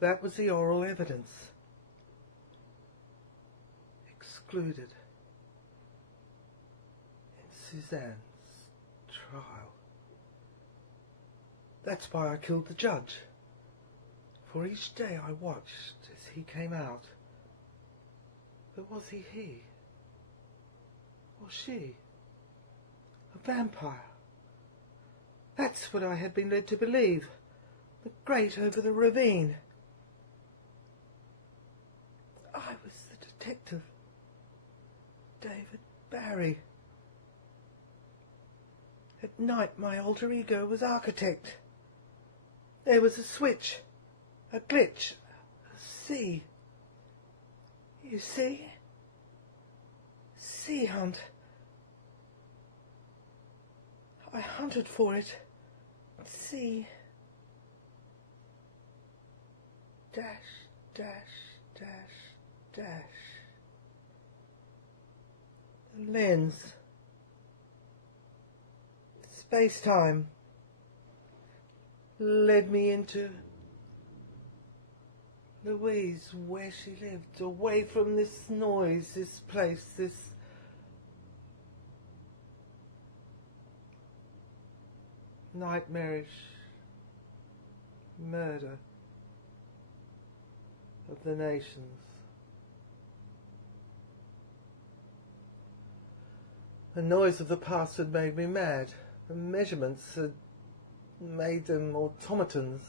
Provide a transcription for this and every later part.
That was the oral evidence. Excluded in Suzanne's trial. That's why I killed the judge. For each day I watched as he came out. But was he? Or she? A vampire? That's what I had been led to believe. The grate over the ravine. I was the detective. David Barry. At night my alter ego was architect. There was a switch, a glitch, a sea. You see? Sea hunt. I hunted for it. Sea. Dash, dash, dash, dash. The lens. Space-time. Led me into Louise, where she lived, away from this noise, this place, this nightmarish murder of the nations. The noise of the past had made me mad. The measurements had made them automatons.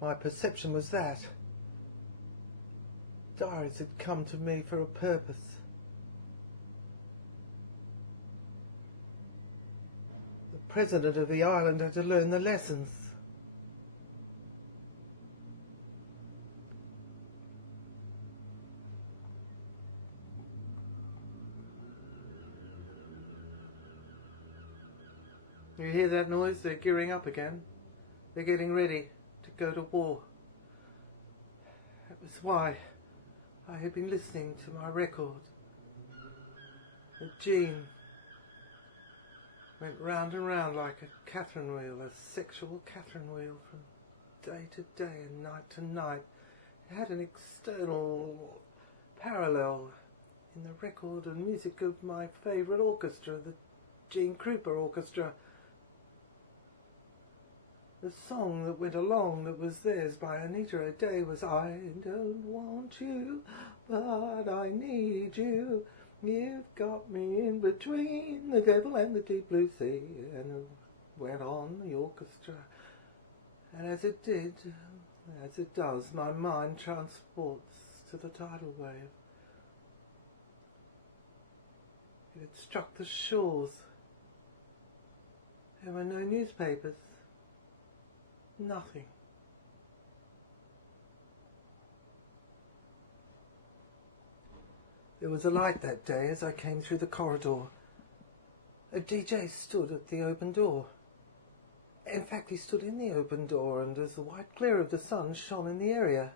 My perception was that. Diaries had come to me for a purpose. The president of the island had to learn the lessons. You hear that noise? They're gearing up again. They're getting ready to go to war. That was why I had been listening to my record. The Jean went round and round like a Catherine wheel, a sexual Catherine wheel, from day to day and night to night. It had an external parallel in the record and music of my favourite orchestra, the Gene Krupa Orchestra. The song that went along that was theirs by Anita O'Day was I don't want you, but I need you. You've got me in between the devil and the deep blue sea. And it went on, the orchestra. And as it did, as it does, my mind transports to the tidal wave. It had struck the shores. There were no newspapers. Nothing. There was a light that day as I came through the corridor. A DJ stood at the open door. In fact, he stood in the open door, and as the white glare of the sun shone in the area,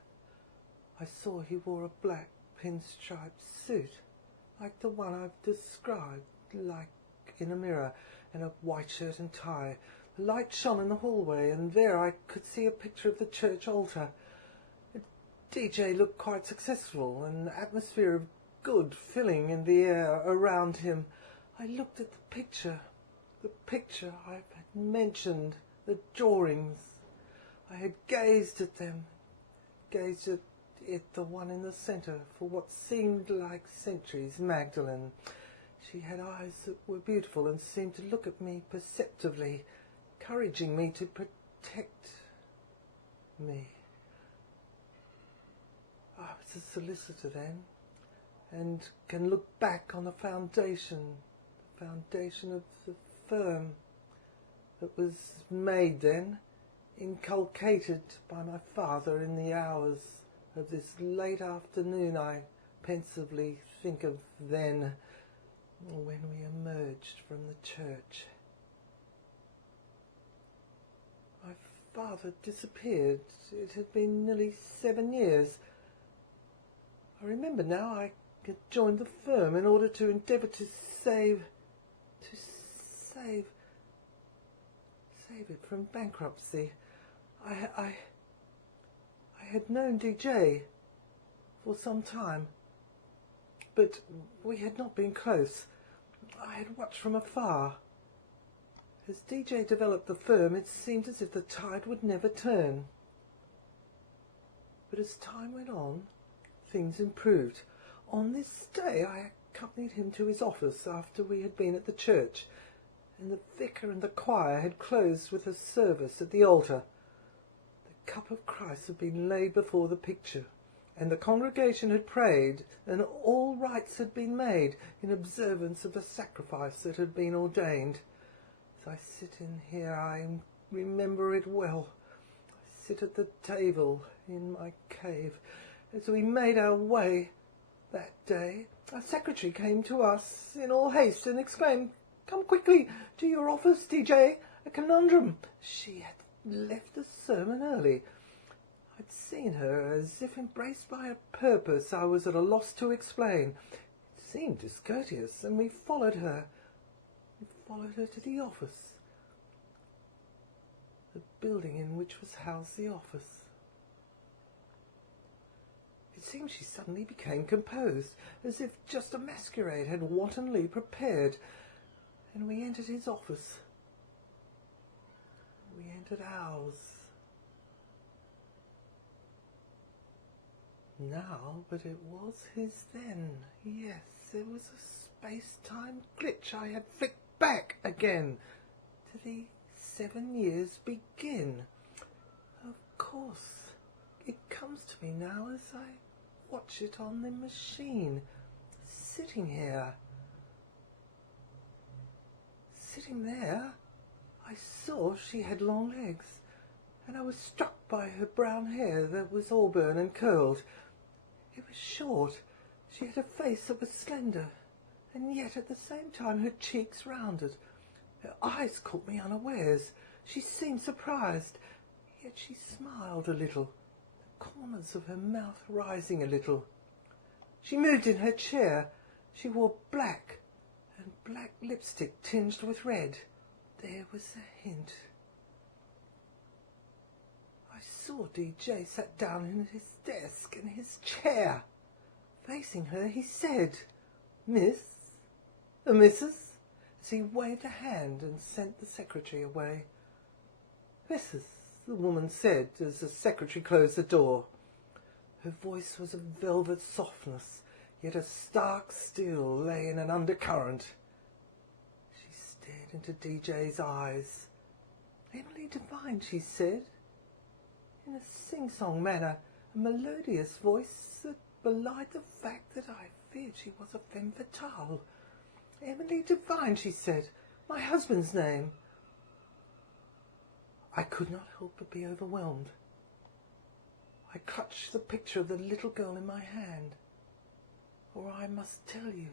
I saw he wore a black pinstriped suit, like the one I've described, like in a mirror, and a white shirt and tie. The light shone in the hallway, and there I could see a picture of the church altar. The DJ looked quite successful, an atmosphere of good filling in the air around him. I looked at the picture I had mentioned, the drawings. I had gazed at them, gazed at it, the one in the centre, for what seemed like centuries, Magdalene. She had eyes that were beautiful and seemed to look at me perceptively, encouraging me to protect me. I was a solicitor then, and can look back on the foundation of the firm that was made then, inculcated by my father in the hours of this late afternoon I pensively think of then, when we emerged from the church. My father disappeared. It had been nearly 7 years. I remember now I had joined the firm in order to endeavour to save it from bankruptcy. I had known DJ for some time, but we had not been close. I had watched from afar. As DJ developed the firm, it seemed as if the tide would never turn. But as time went on, things improved. On this day, I accompanied him to his office after we had been at the church, and the vicar and the choir had closed with a service at the altar. The cup of Christ had been laid before the picture, and the congregation had prayed, and all rites had been made in observance of the sacrifice that had been ordained. As I sit in here, I remember it well. I sit at the table in my cave. As we made our way that day, our secretary came to us in all haste and exclaimed, "Come quickly to your office, DJ, a conundrum." She had left the sermon early. I'd seen her as if embraced by a purpose I was at a loss to explain. It seemed discourteous, and we followed her. We followed her to the office, the building in which was housed the office. It seemed she suddenly became composed, as if just a masquerade had wantonly prepared, and we entered his office. We entered ours. Now, but it was his then. Yes, there was a space-time glitch. I had flicked back again to the 7 years begin. Of course, it comes to me now as I watch it on the machine, sitting here. Sitting there, I saw she had long legs, and I was struck by her brown hair that was auburn and curled. It was short. She had a face that was slender, and yet at the same time her cheeks rounded. Her eyes caught me unawares. She seemed surprised, yet she smiled a little, the corners of her mouth rising a little. She moved in her chair. She wore black, and black lipstick tinged with red. There was a hint. I saw DJ sat down in his desk in his chair. Facing her, he said, "Miss, Mrs.?" as he waved a hand and sent the secretary away. "Mrs.," the woman said as the secretary closed the door. Her voice was of velvet softness, yet a stark steel lay in an undercurrent. She stared into DJ's eyes. "Emily Devine," she said, in a sing-song manner, a melodious voice that belied the fact that I feared she was a femme fatale. "Emily Devine," she said, "my husband's name." I could not help but be overwhelmed. I clutched the picture of the little girl in my hand, for I must tell you,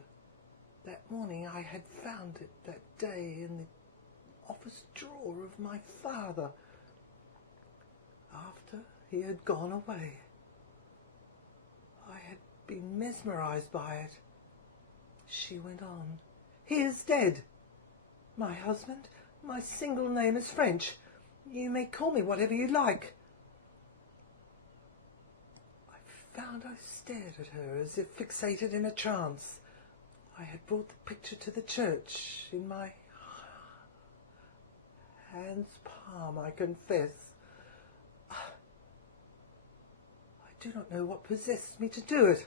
that morning I had found it that day in the office drawer of my father, after he had gone away. I had been mesmerized by it. She went on. "He is dead. My husband, my single name is French. You may call me whatever you like." I found I stared at her as if fixated in a trance. I had brought the picture to the church in my hand's palm, I confess. I do not know what possessed me to do it,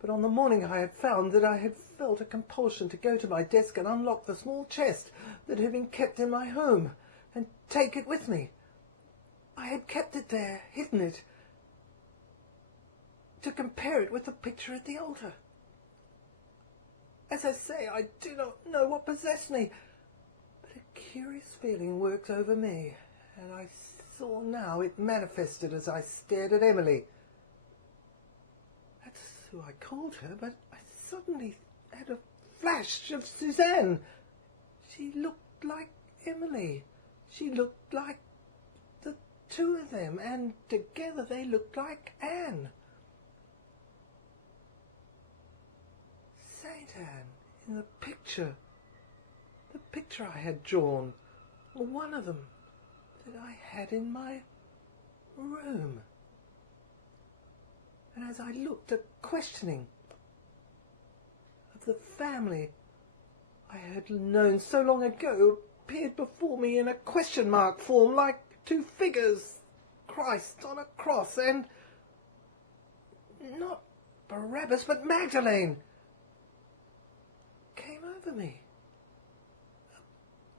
but on the morning I had found that I had felt a compulsion to go to my desk and unlock the small chest that had been kept in my home, and take it with me. I had kept it there, hidden it, to compare it with the picture at the altar. As I say, I do not know what possessed me, but a curious feeling worked over me, and I saw now it manifested as I stared at Emily. That's who I called her, but I suddenly had a flash of Suzanne. She looked like Emily. She looked like the two of them, and together they looked like Anne. Saint Anne, in the picture I had drawn, or one of them that I had in my room. And as I looked, a questioning of the family I had known so long ago appeared before me in a question mark form, like two figures, Christ on a cross, and not Barabbas, but Magdalene, came over me,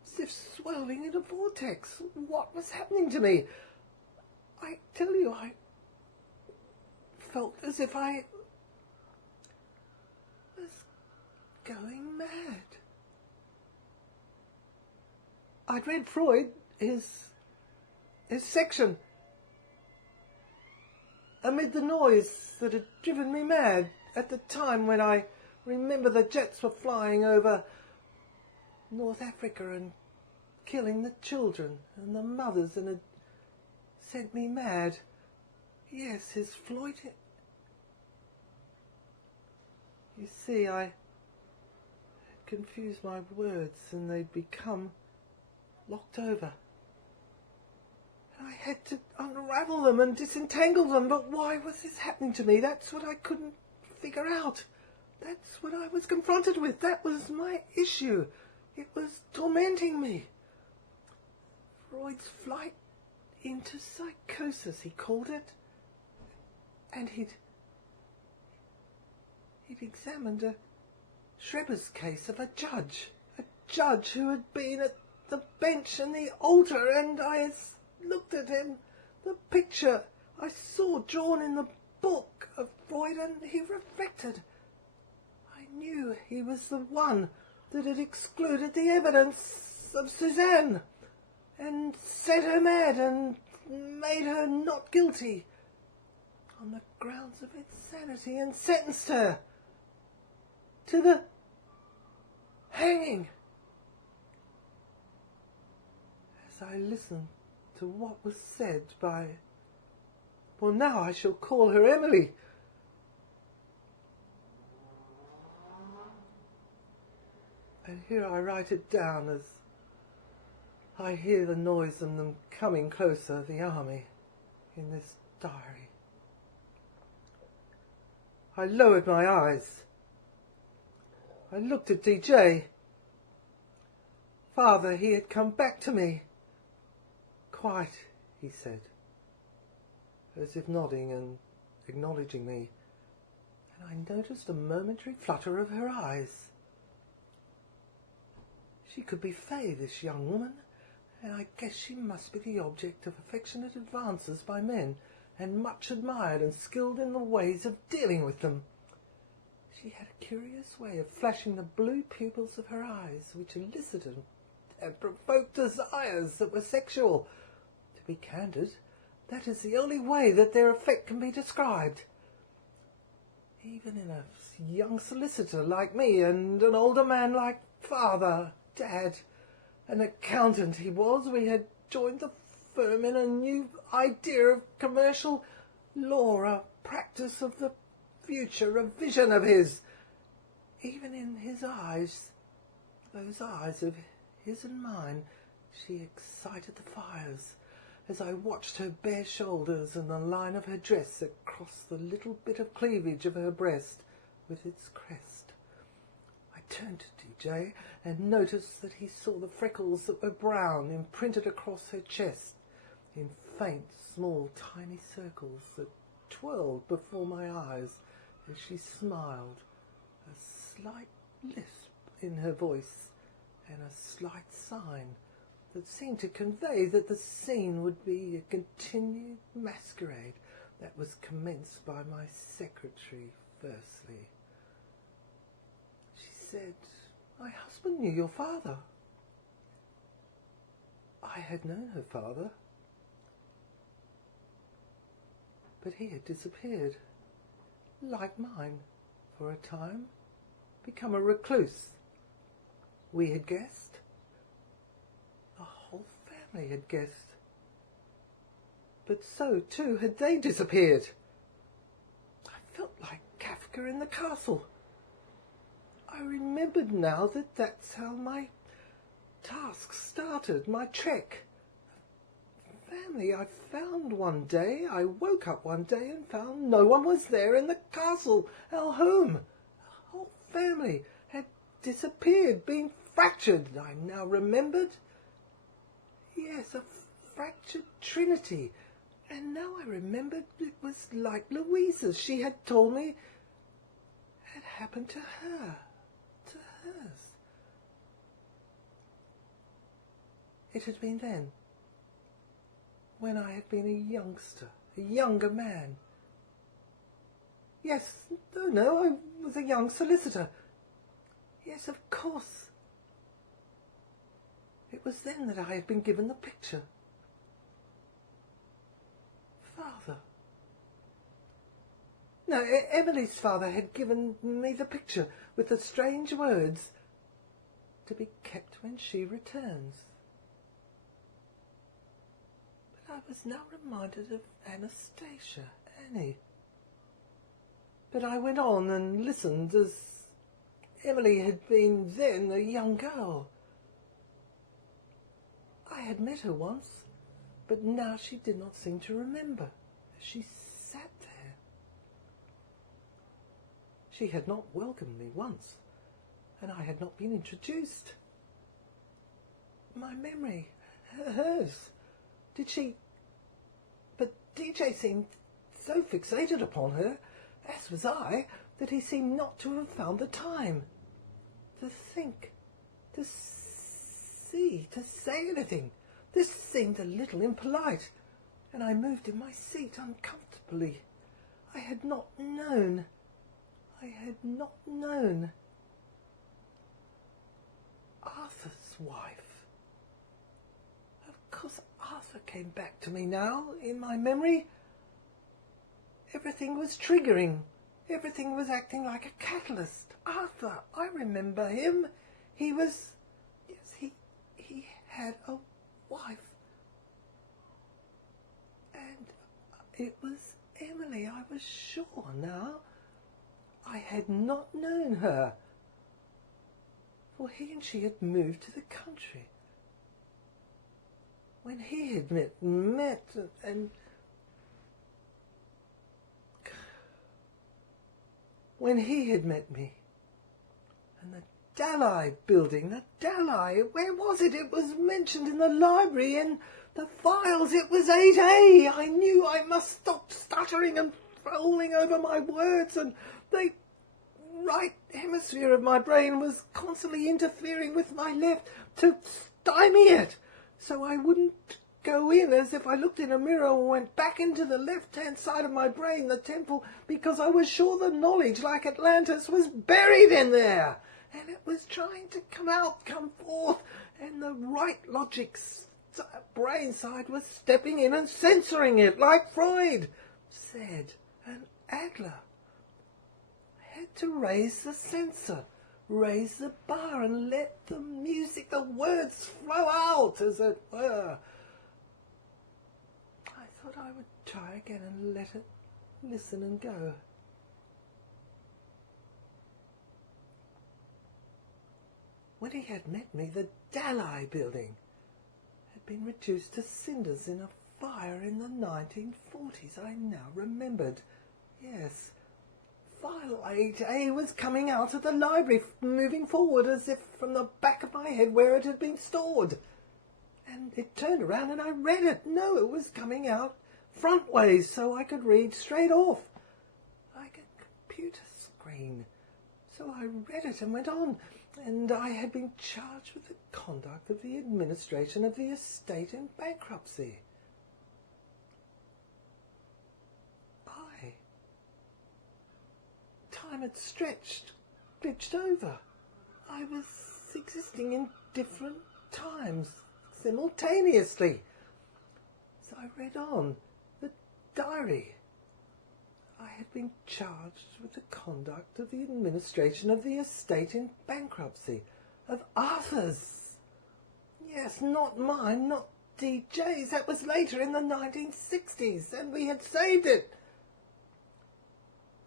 as if swirling in a vortex. What was happening to me? I tell you, I felt as if I was going mad. I'd read Freud, his section, amid the noise that had driven me mad at the time when I remember the jets were flying over North Africa and killing the children and the mothers, and had sent me mad. Yes, his Floyd. You see, I had confused my words and they'd become locked over. And I had to unravel them and disentangle them, but why was this happening to me? That's what I couldn't figure out. That's what I was confronted with. That was my issue. It was tormenting me. Freud's flight into psychosis, he called it. And he'd examined a Schreber's case of a judge who had been at the bench and the altar, and I looked at him, the picture I saw drawn in the book of Freud, and he reflected. I knew he was the one that had excluded the evidence of Suzanne and set her mad and made her not guilty on the grounds of insanity, and sentenced her to the hanging. As I listened to what was said by, well, now I shall call her Emily, and here I write it down as I hear the noise of them coming closer, the army, in this diary. I lowered my eyes. I looked at DJ. Father, he had come back to me. Quite, he said, as if nodding and acknowledging me, and I noticed a momentary flutter of her eyes. She could be Fay, this young woman, and I guess she must be the object of affectionate advances by men, and much admired and skilled in the ways of dealing with them. She had a curious way of flashing the blue pupils of her eyes, which elicited and provoked desires that were sexual. To be candid, that is the only way that their effect can be described. Even in a young solicitor like me, and an older man like Father, Dad, an accountant he was, we had joined the firm in a new idea of commercial law, a practice of the future, a vision of his. Even in his eyes, those eyes of his and mine, she excited the fires, as I watched her bare shoulders and the line of her dress across the little bit of cleavage of her breast with its crest. I turned to DJ and noticed that he saw the freckles that were brown imprinted across her chest in faint, small, tiny circles that twirled before my eyes as she smiled, a slight lisp in her voice and a slight sign that seemed to convey that the scene would be a continued masquerade that was commenced by my secretary firstly. She said, "My husband knew your father." I had known her father, but he had disappeared, like mine, for a time, become a recluse. We had guessed. The whole family had guessed. But so, too, had they disappeared. I felt like Kafka in the castle. I remembered now that that's how my task started, my trek. family I found one day. I woke up one day and found no one was there in the castle, our home. The whole family had disappeared, been fractured, I now remembered. Yes, a fractured trinity. And now I remembered it was like Louisa's. She had told me had happened to her, to hers. It had been then, when I had been a youngster, a younger man. Yes, no, I was a young solicitor. Yes, of course. It was then that I had been given the picture. Father. No, Emily's father had given me the picture with the strange words, to be kept when she returns. But I was now reminded of Anastasia, Annie. But I went on and listened as Emily had been then a young girl. I had met her once, but now she did not seem to remember. She sat there. She had not welcomed me once, and I had not been introduced. My memory, hers. Did she... But DJ seemed so fixated upon her, as was I, that he seemed not to have found the time to think, to see, to say anything. This seemed a little impolite, and I moved in my seat uncomfortably. I had not known. Arthur's wife. Of course, Arthur came back to me now, in my memory. Everything was triggering. Everything was acting like a catalyst. Arthur, I remember him. He was... Yes, he had a wife. And it was Emily, I was sure now. I had not known her, for he and she had moved to the country. When he had met and when he had met me, and the Dalai building, the Dalai, where was it? It was mentioned in the library, in the files. It was 8A. I knew I must stop stuttering and falling over my words, and the right hemisphere of my brain was constantly interfering with my left to stymie it, so I wouldn't go in, as if I looked in a mirror and went back into the left-hand side of my brain, the temple, because I was sure the knowledge, like Atlantis, was buried in there, and it was trying to come forth, and the right logic brain side was stepping in and censoring it, like Freud said, and Adler. I had to raise the censor, raise the bar, and let the music, the words flow out, as it were. I thought I would try again and let it listen and go. When he had met me, the Dalai building had been reduced to cinders in a fire in the 1940s. I now remembered. Yes, file 8A was coming out of the library, moving forward as if from the back of my head where it had been stored. And it turned around and I read it. No, it was coming out frontways so I could read straight off, like a computer screen. So I read it and went on, and I had been charged with the conduct of the administration of the estate in bankruptcy. Time had glitched over. I was existing in different times, simultaneously. So I read on. The diary. I had been charged with the conduct of the administration of the estate in bankruptcy, of Arthur's. Yes, not mine, not DJ's. That was later in the 1960s, and we had saved it.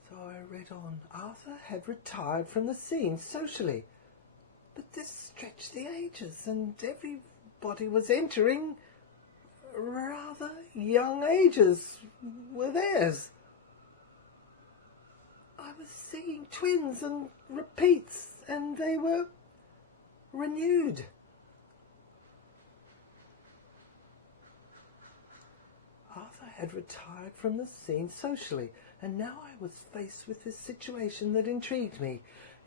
So I read on. Arthur had retired from the scene socially, but this stretched the ages, and everybody was entering rather young ages were theirs. I was seeing twins and repeats, and they were renewed. Arthur had retired from the scene socially, and now I was faced with this situation that intrigued me.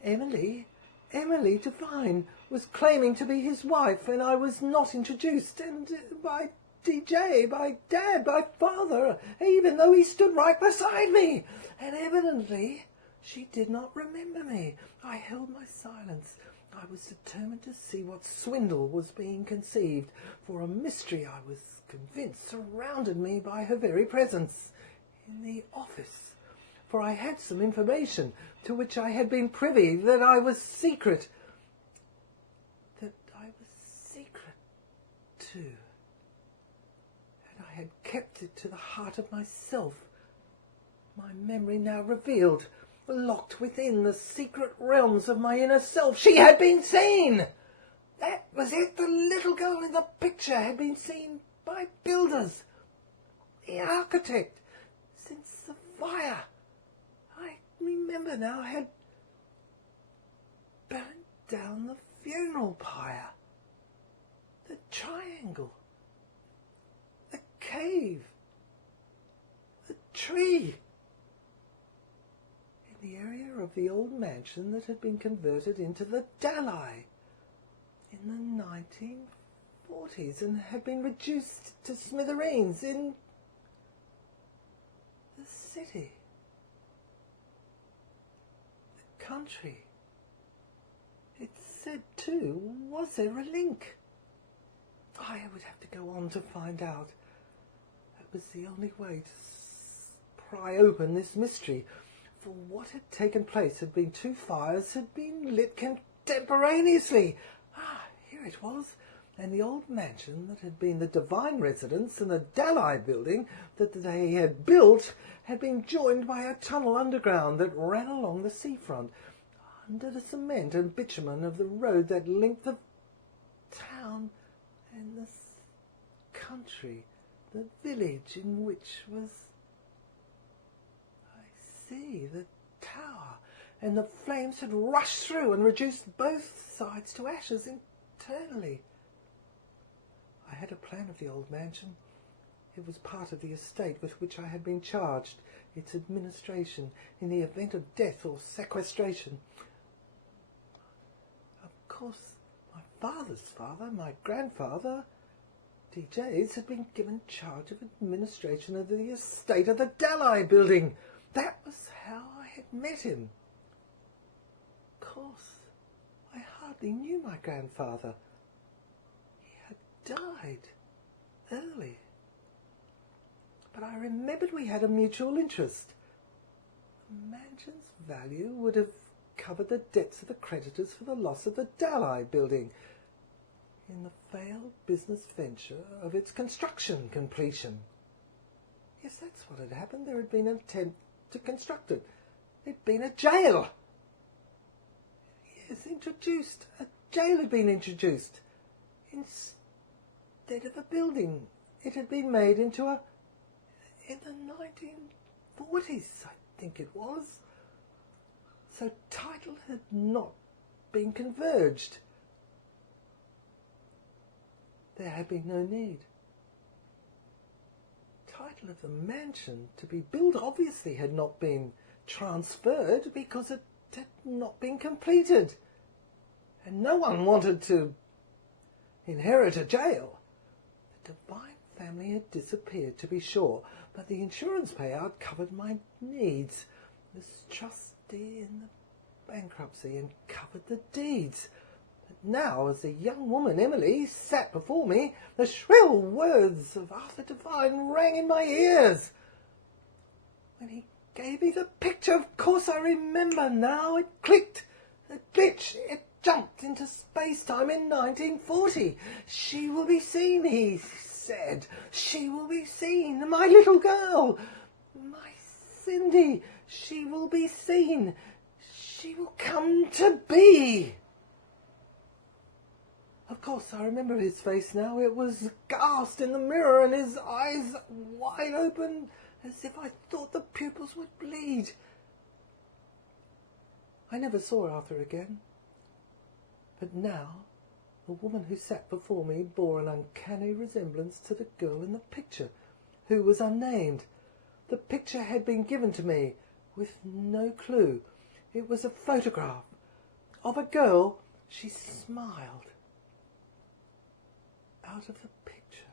Emily Devine, was claiming to be his wife, and I was not introduced, and by DJ, by Dad, by Father, even though he stood right beside me. And evidently she did not remember me. I held my silence. I was determined to see what swindle was being conceived, for a mystery, I was convinced, surrounded me by her very presence in the office. For I had some information to which I had been privy, that I was secret too. And I had kept it to the heart of myself. My memory now revealed, locked within the secret realms of my inner self. She had been seen! That was it. The little girl in the picture had been seen by builders. The architect, since the fire, I remember now, had burnt down the funeral pyre, the triangle, the cave, the tree, in the area of the old mansion that had been converted into the Dalai in the 1940s and had been reduced to smithereens in the city, the country. It said, too, was there a link? I would have to go on to find out. That was the only way to pry open this mystery, for what had taken place had been two fires had been lit contemporaneously. Here it was, and the old mansion that had been the Devine residence and the Dalai building that they had built had been joined by a tunnel underground that ran along the seafront, under the cement and bitumen of the road that linked the town and the country, the village in which was, I see, the tower, and the flames had rushed through and reduced both sides to ashes internally. I had a plan of the old mansion. It was part of the estate with which I had been charged, its administration, in the event of death or sequestration. Of course, my father's father, my grandfather, DJ's, had been given charge of administration of the estate of the Dalai building. That was how I had met him. Of course, I hardly knew my grandfather. He had died early. But I remembered we had a mutual interest. The mansion's value would have covered the debts of the creditors for the loss of the Dalai building in the failed business venture of its construction completion. Yes, that's what had happened. There had been an attempt to construct it. There'd been a jail. Yes, introduced. A jail had been introduced. Instead of a building, it had been made into a... in the 1940s, I think it was. So title had not been converged. There had been no need. Title of the mansion to be built obviously had not been transferred because it had not been completed. And no one wanted to inherit a jail. The Devine family had disappeared, to be sure, but the insurance payout covered my needs. Was trustee in the bankruptcy and covered the deeds. But now, as the young woman Emily sat before me, the shrill words of Arthur Devine rang in my ears. When he gave me the picture, of course I remember now. It clicked. The glitch. It jumped into space-time in 1940. She will be seen, he said. She will be seen. My little girl. My Cindy. She will be seen. She will come to be. Of course, I remember his face now. It was ghast in the mirror and his eyes wide open, as if I thought the pupils would bleed. I never saw Arthur again. But now, the woman who sat before me bore an uncanny resemblance to the girl in the picture, who was unnamed. The picture had been given to me, with no clue. It was a photograph of a girl. She smiled out of the picture.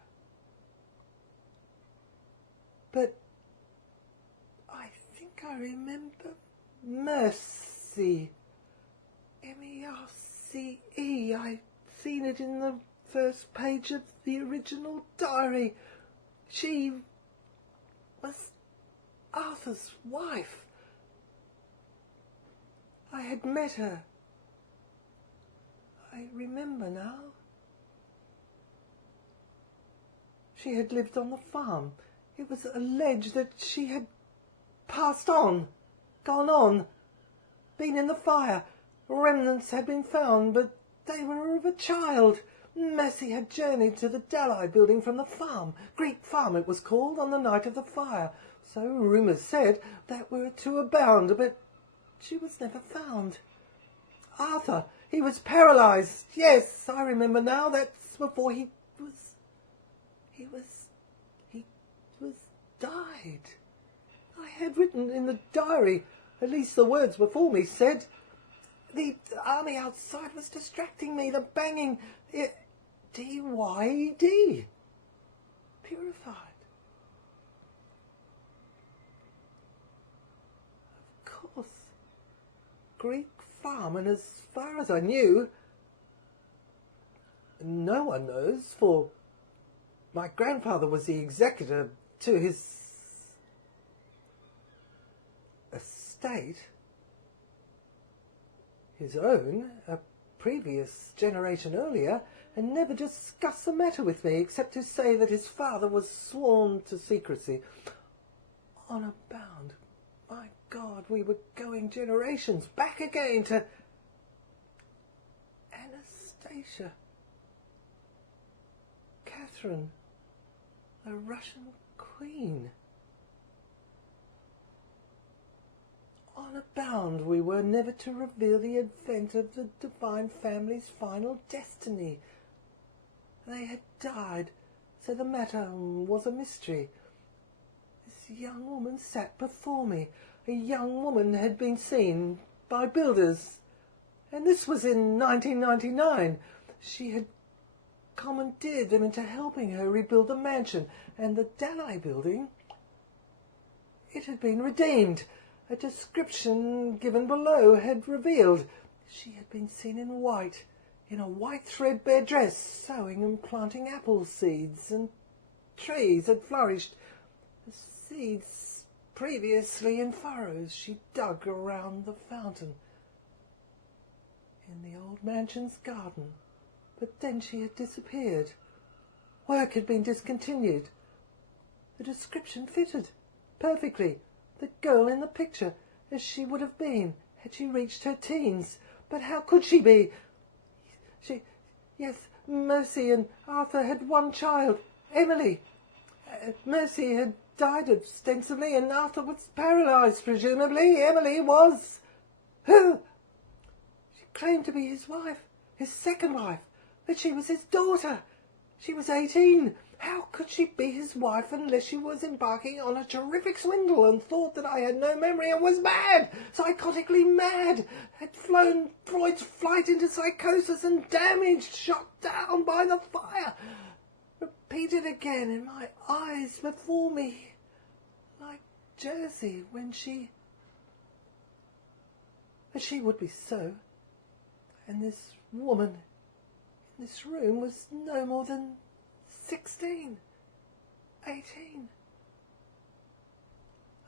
But I think I remember Mercy. Merce. I'd seen it in the first page of the original diary. She was Arthur's wife. I had met her. I remember now. She had lived on the farm. It was alleged that she had passed on, gone on, been in the fire. Remnants had been found, but they were of a child. Mercy had journeyed to the Dalai building from the farm, Greek Farm it was called, on the night of the fire. So rumours said that were to abound, but she was never found. Arthur, he was paralysed. Yes, I remember now. That's before he died. I had written in the diary, at least the words before me said, the army outside was distracting me, the banging, D-Y-D, purified. Of course, Greek Farm, and as far as I knew, no one knows, for my grandfather was the executor to his estate, his own, a previous generation earlier, and never discussed the matter with me, except to say that his father was sworn to secrecy. Honour bound. My God, we were going generations back again to Anastasia, Catherine, the Russian queen. Honour bound we were never to reveal the event of the divine family's final destiny. They had died, so the matter was a mystery. This young woman sat before me. A young woman had been seen by builders, and this was in 1999. She had commandeered them into helping her rebuild the mansion, and the Dalai building, it had been redeemed. A description given below had revealed she had been seen in white, in a white threadbare dress, sowing and planting apple seeds, and trees had flourished. The seeds previously in furrows she dug around the fountain in the old mansion's garden. But then she had disappeared. Work had been discontinued. The description fitted perfectly. The girl in the picture, as she would have been had she reached her teens. But how could she be? Yes, Mercy and Arthur had one child, Emily. Mercy had died ostensibly, and Arthur was paralysed, presumably. Emily was... Who? She claimed to be his wife, his second wife, but she was his daughter. She was 18. How could she be his wife unless she was embarking on a terrific swindle and thought that I had no memory and was mad, psychotically mad, had flown Freud's flight into psychosis and damaged, shot down by the fire, repeated again in my eyes before me, like Jersey when she... But she would be so, and this woman in this room was no more than 16, 18.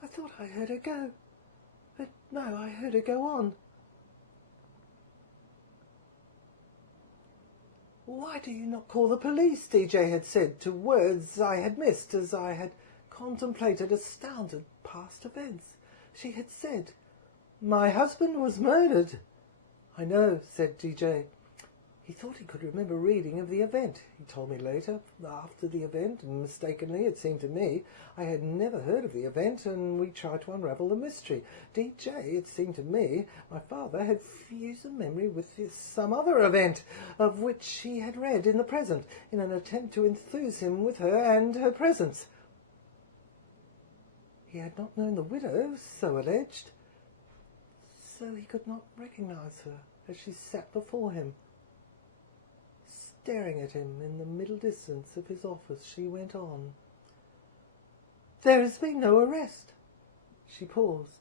I thought I heard her go, but no, I heard her go on. Why do you not call the police? DJ had said, to words I had missed as I had contemplated astounded past events. She had said, my husband was murdered. I know, said DJ. He thought he could remember reading of the event. He told me later, after the event, and mistakenly, it seemed to me, I had never heard of the event, and we tried to unravel the mystery. DJ, it seemed to me, my father had fused the memory with some other event, of which he had read in the present, in an attempt to enthuse him with her and her presence. He had not known the widow, so alleged, so he could not recognise her as she sat before him. Staring at him in the middle distance of his office, she went on. "There has been no arrest." She paused.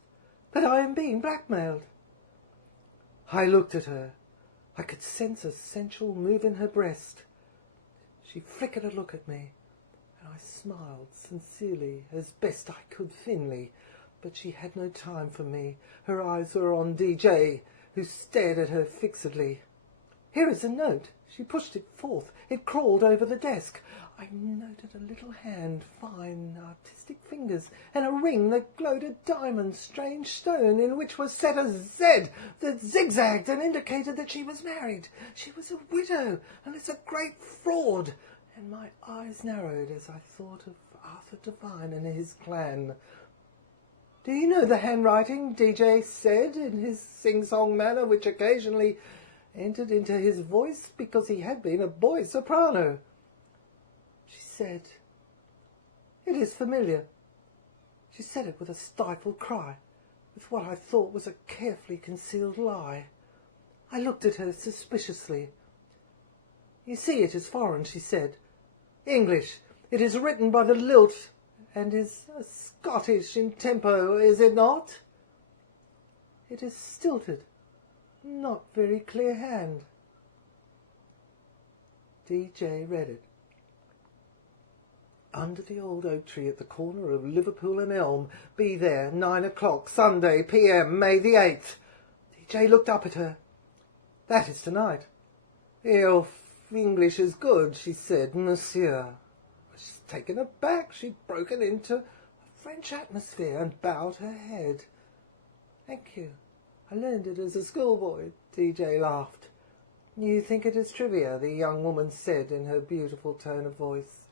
"But I am being blackmailed." I looked at her. I could sense a sensual move in her breast. She flickered a look at me, and I smiled sincerely, as best I could thinly. But she had no time for me. Her eyes were on DJ, who stared at her fixedly. "Here is a note." She pushed it forth. It crawled over the desk. I noted a little hand, fine, artistic fingers, and a ring that glowed a diamond, strange stone, in which was set a Z that zigzagged and indicated that she was married. She was a widow, and it's a great fraud. And my eyes narrowed as I thought of Arthur Devine and his clan. "Do you know the handwriting?" DJ said, in his sing-song manner, which occasionally entered into his voice because he had been a boy soprano. She said, "It is familiar." She said it with a stifled cry, with what I thought was a carefully concealed lie. I looked at her suspiciously. "You see it is foreign," she said. "English. It is written by the lilt, and is Scottish in tempo, is it not?" "It is stilted. Not very clear hand." DJ read it. "Under the old oak tree at the corner of Liverpool and Elm. Be there, 9 o'clock, Sunday, p.m., May the 8th. DJ looked up at her. "That is tonight." "Your English is good," she said, "monsieur." I was taken aback. She'd broken into a French atmosphere and bowed her head. "Thank you. I learned it as a schoolboy." DJ laughed. "You think it is trivia," the young woman said in her beautiful tone of voice.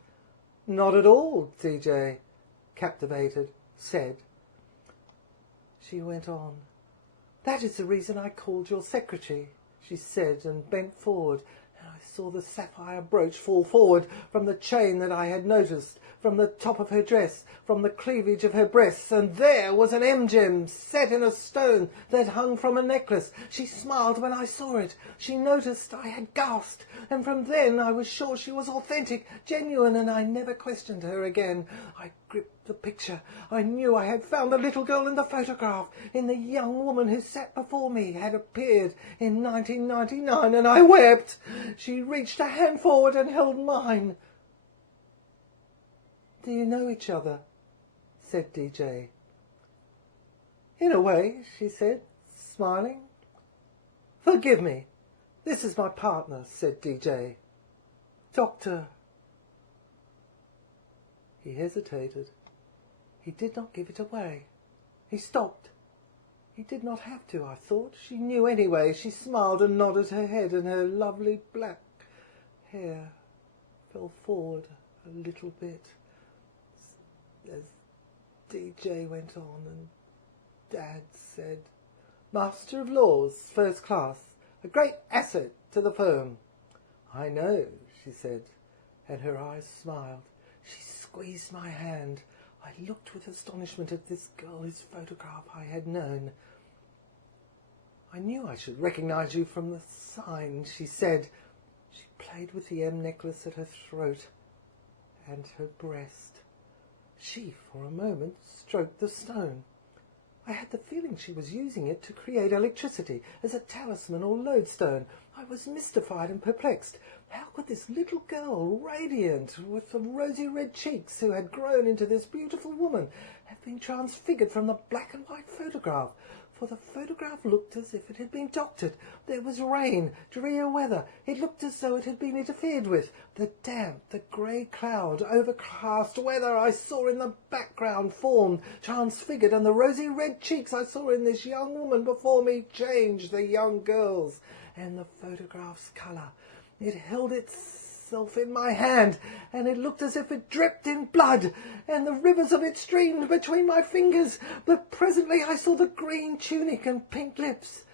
"Not at all," DJ, captivated, said. She went on. "That is the reason I called your secretary," she said, and bent forward, and I saw the sapphire brooch fall forward from the chain that I had noticed, from the top of her dress, from the cleavage of her breasts, and there was an M-gem set in a stone that hung from a necklace. She smiled when I saw it. She noticed I had gasped, and from then I was sure she was authentic, genuine, and I never questioned her again. I gripped the picture. I knew I had found the little girl in the photograph, in the young woman who sat before me, had appeared in 1999, and I wept. She reached a hand forward and held mine. "Do you know each other?" said DJ. "In a way," she said, smiling. "Forgive me. This is my partner," said DJ. "Dr." He hesitated. He did not give it away. He stopped. He did not have to, I thought. She knew anyway. She smiled and nodded her head, and her lovely black hair fell forward a little bit as DJ went on, and Dad said, "Master of Laws, first class, a great asset to the firm." "I know," she said, and her eyes smiled. She squeezed my hand. I looked with astonishment at this girl whose photograph I had known. "I knew I should recognize you from the sign," she said. She played with the M necklace at her throat and her breast. She, for a moment, stroked the stone. I had the feeling she was using it to create electricity, as a talisman or lodestone. I was mystified and perplexed. How could this little girl, radiant, with the rosy red cheeks, who had grown into this beautiful woman, have been transfigured from the black and white photograph? For the photograph looked as if it had been doctored. There was rain, drear weather. It looked as though it had been interfered with. The damp, the grey cloud, overcast weather I saw in the background formed, transfigured, and the rosy red cheeks I saw in this young woman before me changed, the young girl's, and the photograph's colour. It held itself in my hand, and it looked as if it dripped in blood, and the rivers of it streamed between my fingers. But presently I saw the green tunic and pink lips.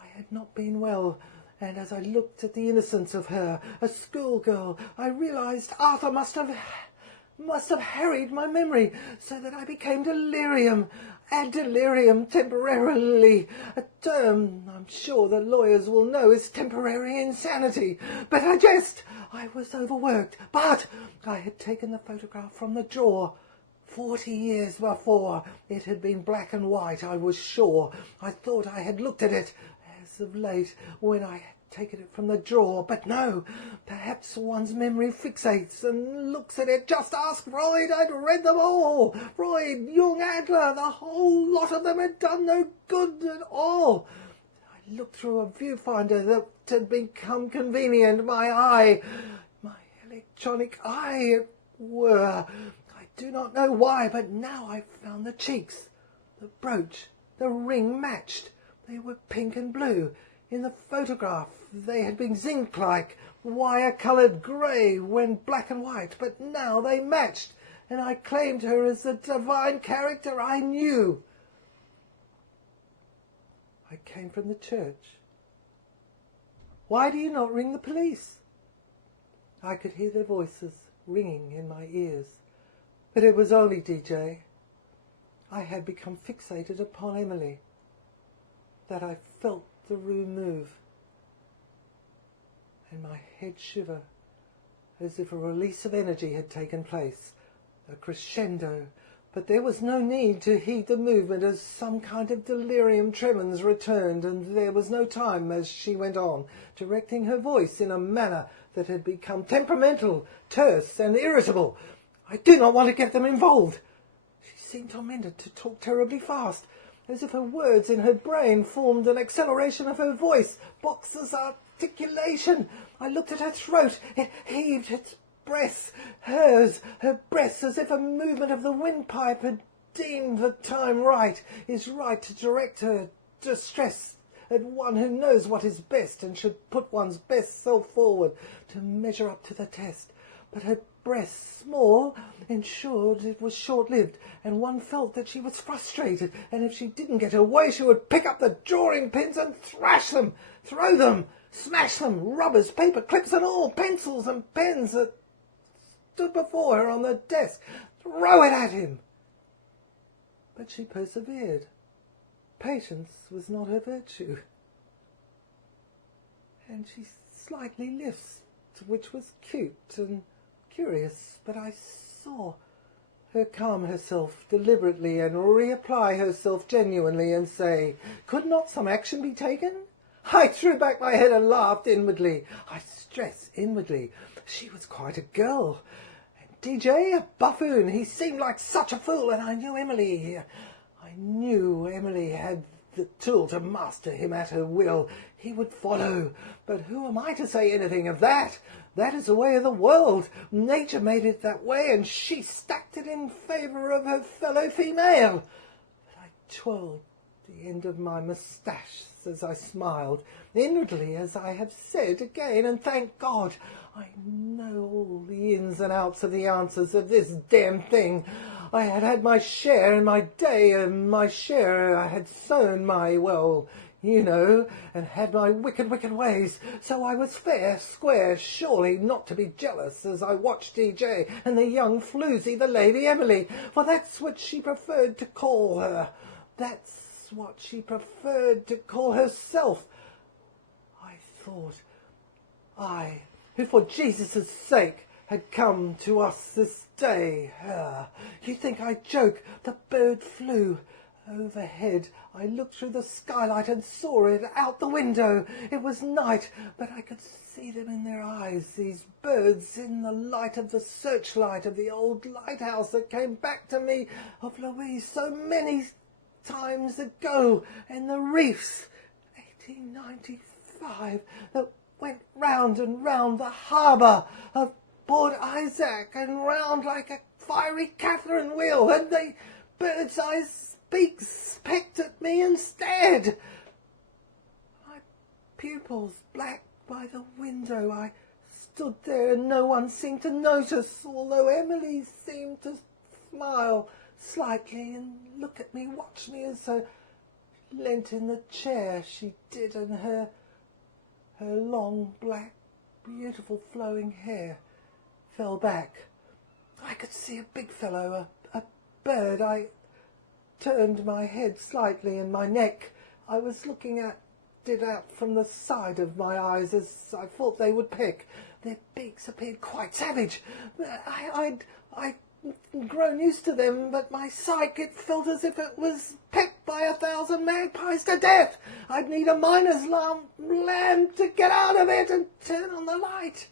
I had not been well, and as I looked at the innocence of her, a schoolgirl, I realized Arthur must have harried my memory, so that I became delirium. Ad delirium temporarily, a term I'm sure the lawyers will know is temporary insanity. But I jest. I was overworked, but I had taken the photograph from the drawer. 40 years before, it had been black and white, I was sure. I thought I had looked at it, as of late, when I had taken it from the drawer. But no, perhaps one's memory fixates and looks at it. Just ask Freud. I'd read them all. Freud, Jung, Adler, the whole lot of them had done no good at all. I looked through a viewfinder that had become convenient. My electronic eye, it were. I do not know why, but now I found the cheeks. The brooch, the ring matched. They were pink and blue. In the photograph, they had been zinc-like, wire-coloured grey when black and white, but now they matched, and I claimed her as the divine character I knew. I came from the church. Why do you not ring the police? I could hear their voices ringing in my ears, but it was only DJ. I had become fixated upon Emily, that I felt the room move, and my head shiver, as if a release of energy had taken place, a crescendo. But there was no need to heed the movement, as some kind of delirium tremens returned, and there was no time, as she went on, directing her voice in a manner that had become temperamental, terse, and irritable. I do not want to get them involved. She seemed tormented to talk terribly fast, as if her words in her brain formed an acceleration of her voice, boxes articulation. I looked at her throat. It heaved its breath, her breath, as if a movement of the windpipe had deemed the time right, is right to direct her distress at one who knows what is best and should put one's best self forward to measure up to the test. But her breath, small, ensured it was short-lived, and one felt that she was frustrated, and if she didn't get her way, she would pick up the drawing pins and thrash them, throw them, smash them, rubbers, paper clips and all, pencils and pens that stood before her on the desk, throw it at him. But she persevered. Patience was not her virtue. And she slightly lisped, which was cute and curious, but I saw her calm herself deliberately and reapply herself genuinely and say, could not some action be taken? I threw back my head and laughed inwardly. I stress inwardly. She was quite a girl. And DJ, a buffoon. He seemed like such a fool, and I knew Emily had the tool to master him at her will. He would follow. But who am I to say anything of that? That is the way of the world. Nature made it that way, and she stacked it in favour of her fellow female. But I twirled the end of my moustache as I smiled, inwardly, as I have said again, and thank God, I know all the ins and outs of the answers of this damn thing. I had had my share in my day, and my share I had sown my, well, you know, and had my wicked ways, so I was fair, square, surely not to be jealous as I watched DJ and the young floozy, the Lady Emily, for that's what she preferred to call her. That's what she preferred to call herself. I thought, I, who for Jesus' sake had come to us this day, her. You think I joke? The bird flew overhead. I looked through the skylight and saw it out the window. It was night, but I could see them in their eyes, these birds, in the light of the searchlight of the old lighthouse that came back to me of Louise so many times ago, and the reefs, 1895, that went round and round the harbour of Port Isaac and round like a fiery Catherine wheel, and the bird's eyes beaks pecked at me and stared. My pupils black by the window, I stood there and no one seemed to notice, although Emily seemed to smile slightly and look at me, watch me as I leant in the chair she did, and her long, black, beautiful flowing hair fell back. I could see a big fellow, a bird. I turned my head slightly, and my neck, I was looking at it out from the side of my eyes as I thought they would peck. Their beaks appeared quite savage. I'd grown used to them, but my sight, it felt as if it was pecked by 1,000 magpies to death. I'd need a miner's lamp to get out of it and turn on the light.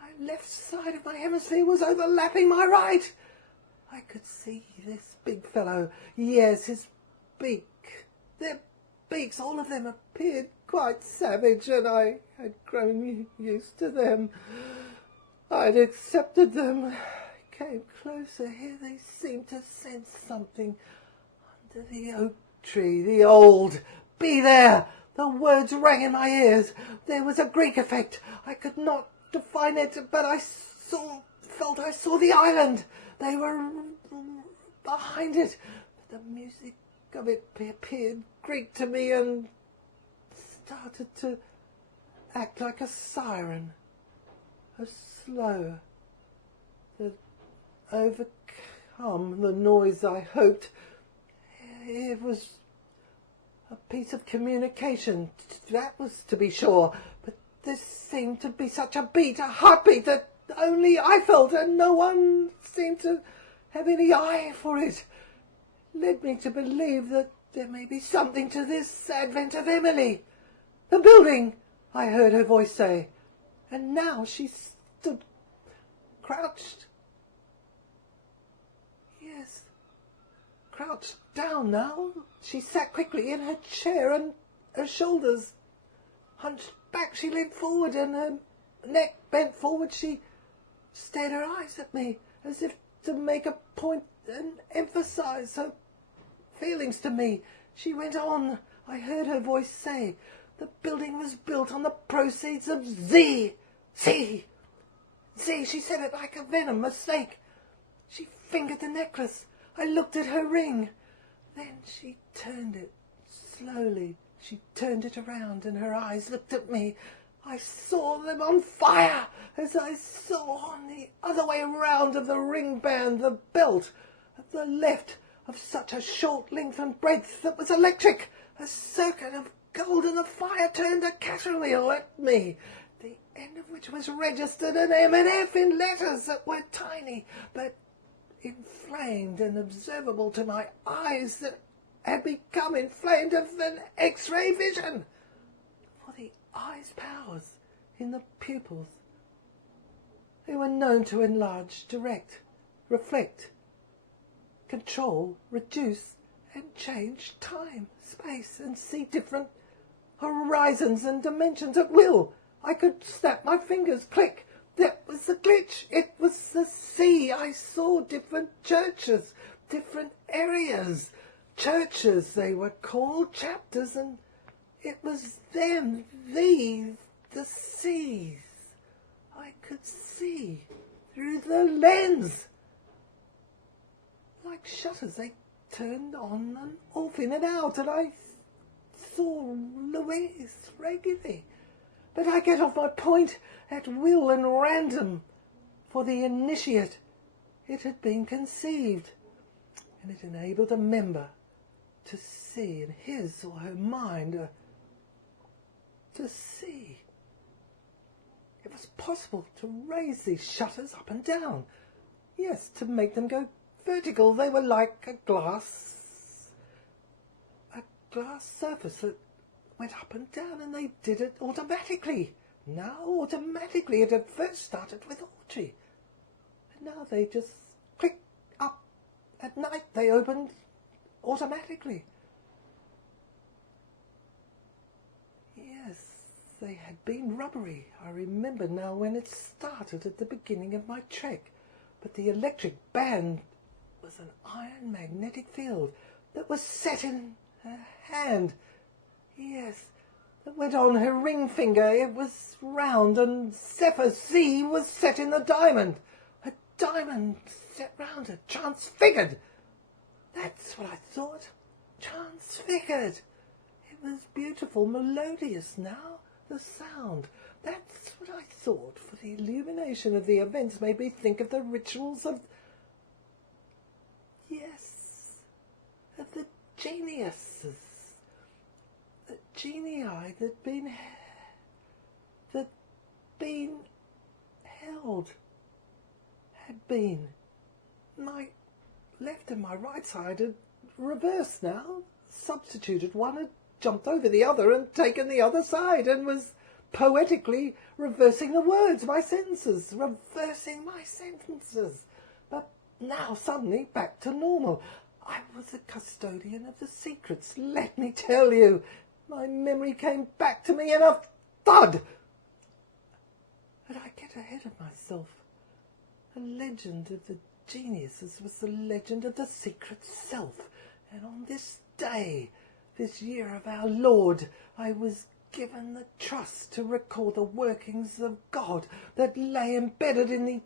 My left side of my hemisphere was overlapping my right. I could see this big fellow. Yes, his beak. Their beaks, all of them, appeared quite savage, and I had grown used to them. I'd accepted them. I came closer. Here they seemed to sense something. Under the oak tree, the old, be there. The words rang in my ears. There was a Greek effect. I could not define it, but I felt I saw the island. They were behind it. The music of it appeared Greek to me and started to act like a siren. A slow, that overcome the noise I hoped. It was a piece of communication, that was to be sure, but this seemed to be such a beat, a heartbeat, that only I felt, and no one seemed to have any eye for it. Led me to believe that there may be something to this advent of Emily. The building, I heard her voice say, and now she stood crouched. Yes, crouched down now. She sat quickly in her chair, and her shoulders hunched back. She leaned forward, and her neck bent forward. She stared her eyes at me, as if to make a point and emphasize her feelings to me. She went on. I heard her voice say, the building was built on the proceeds of Z. Z. Z. She said it like a venom, a snake. She fingered the necklace. I looked at her ring. Then she turned it slowly. She turned it around, and her eyes looked at me. I saw them on fire, as I saw on the other way round of the ring band the belt at the left, of such a short length and breadth that was electric, a circuit of gold, and the fire turned a cattle wheel at me, the end of which was registered an M and F in letters that were tiny, but inflamed and observable to my eyes that had become inflamed of an X-ray vision. For the eyes' powers in the pupils, they were known to enlarge, direct, reflect, control, reduce, and change time, space, and see different horizons and dimensions at will. I could snap my fingers, click. That was the glitch. It was the sea. I saw different churches, different areas. Churches, they were called, chapters, and it was them, the seas. I could see through the lens. Like shutters, they turned on and off, in and out, and I saw Louise regularly. But I get off my point at will and random. For the initiate, it had been conceived, and it enabled a member to see in his or her mind, to see. It was possible to raise these shutters up and down. Yes, to make them go vertical. They were like a glass surface that went up and down, and they did it automatically. Now automatically. It had first started with Audrey, and now they just click up. At night they opened automatically. Yes, they had been rubbery. I remember now when it started at the beginning of my trek. But the electric band was an iron magnetic field that was set in her hand. Yes, that went on her ring finger. It was round, and Zephyr Z was set in the diamond. A diamond set round her, transfigured. That's what I thought. Transfigured. It was beautiful, melodious now, the sound. That's what I thought, for the illumination of the events made me think of the rituals of... Yes, of the geniuses. The genii that been held, had been. My left and my right side had reversed now, substituted. One had jumped over the other and taken the other side, and was poetically reversing the words, my sentences, But now suddenly back to normal. I was the custodian of the secrets, let me tell you. My memory came back to me in a thud. But I get ahead of myself. The legend of the geniuses was the legend of the secret self. And on this day, this year of our Lord, I was given the trust to record the workings of God that lay embedded in the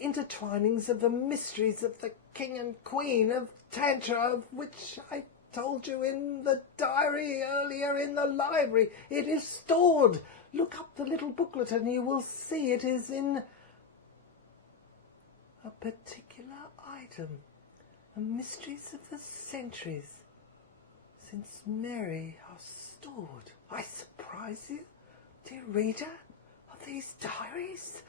intertwinings of the mysteries of the King and Queen of Tantra, of which I told you in the diary earlier in the library. It is stored. Look up the little booklet and you will see it is in a particular item. The mysteries of the centuries since Mary are stored. I surprise you, dear reader, of these diaries.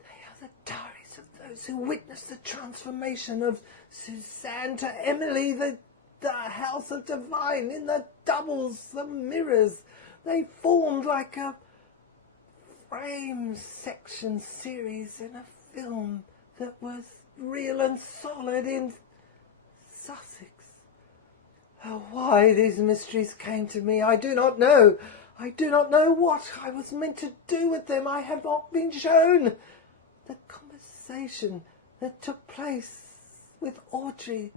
They are the diaries of those who witnessed the transformation of Suzanne to Emily, the House of Divine, in the doubles, the mirrors. They formed like a frame section series in a film that was real and solid in Sussex. Oh, why these mysteries came to me, I do not know. I do not know what I was meant to do with them. I have not been shown. The conversation that took place with Audrey,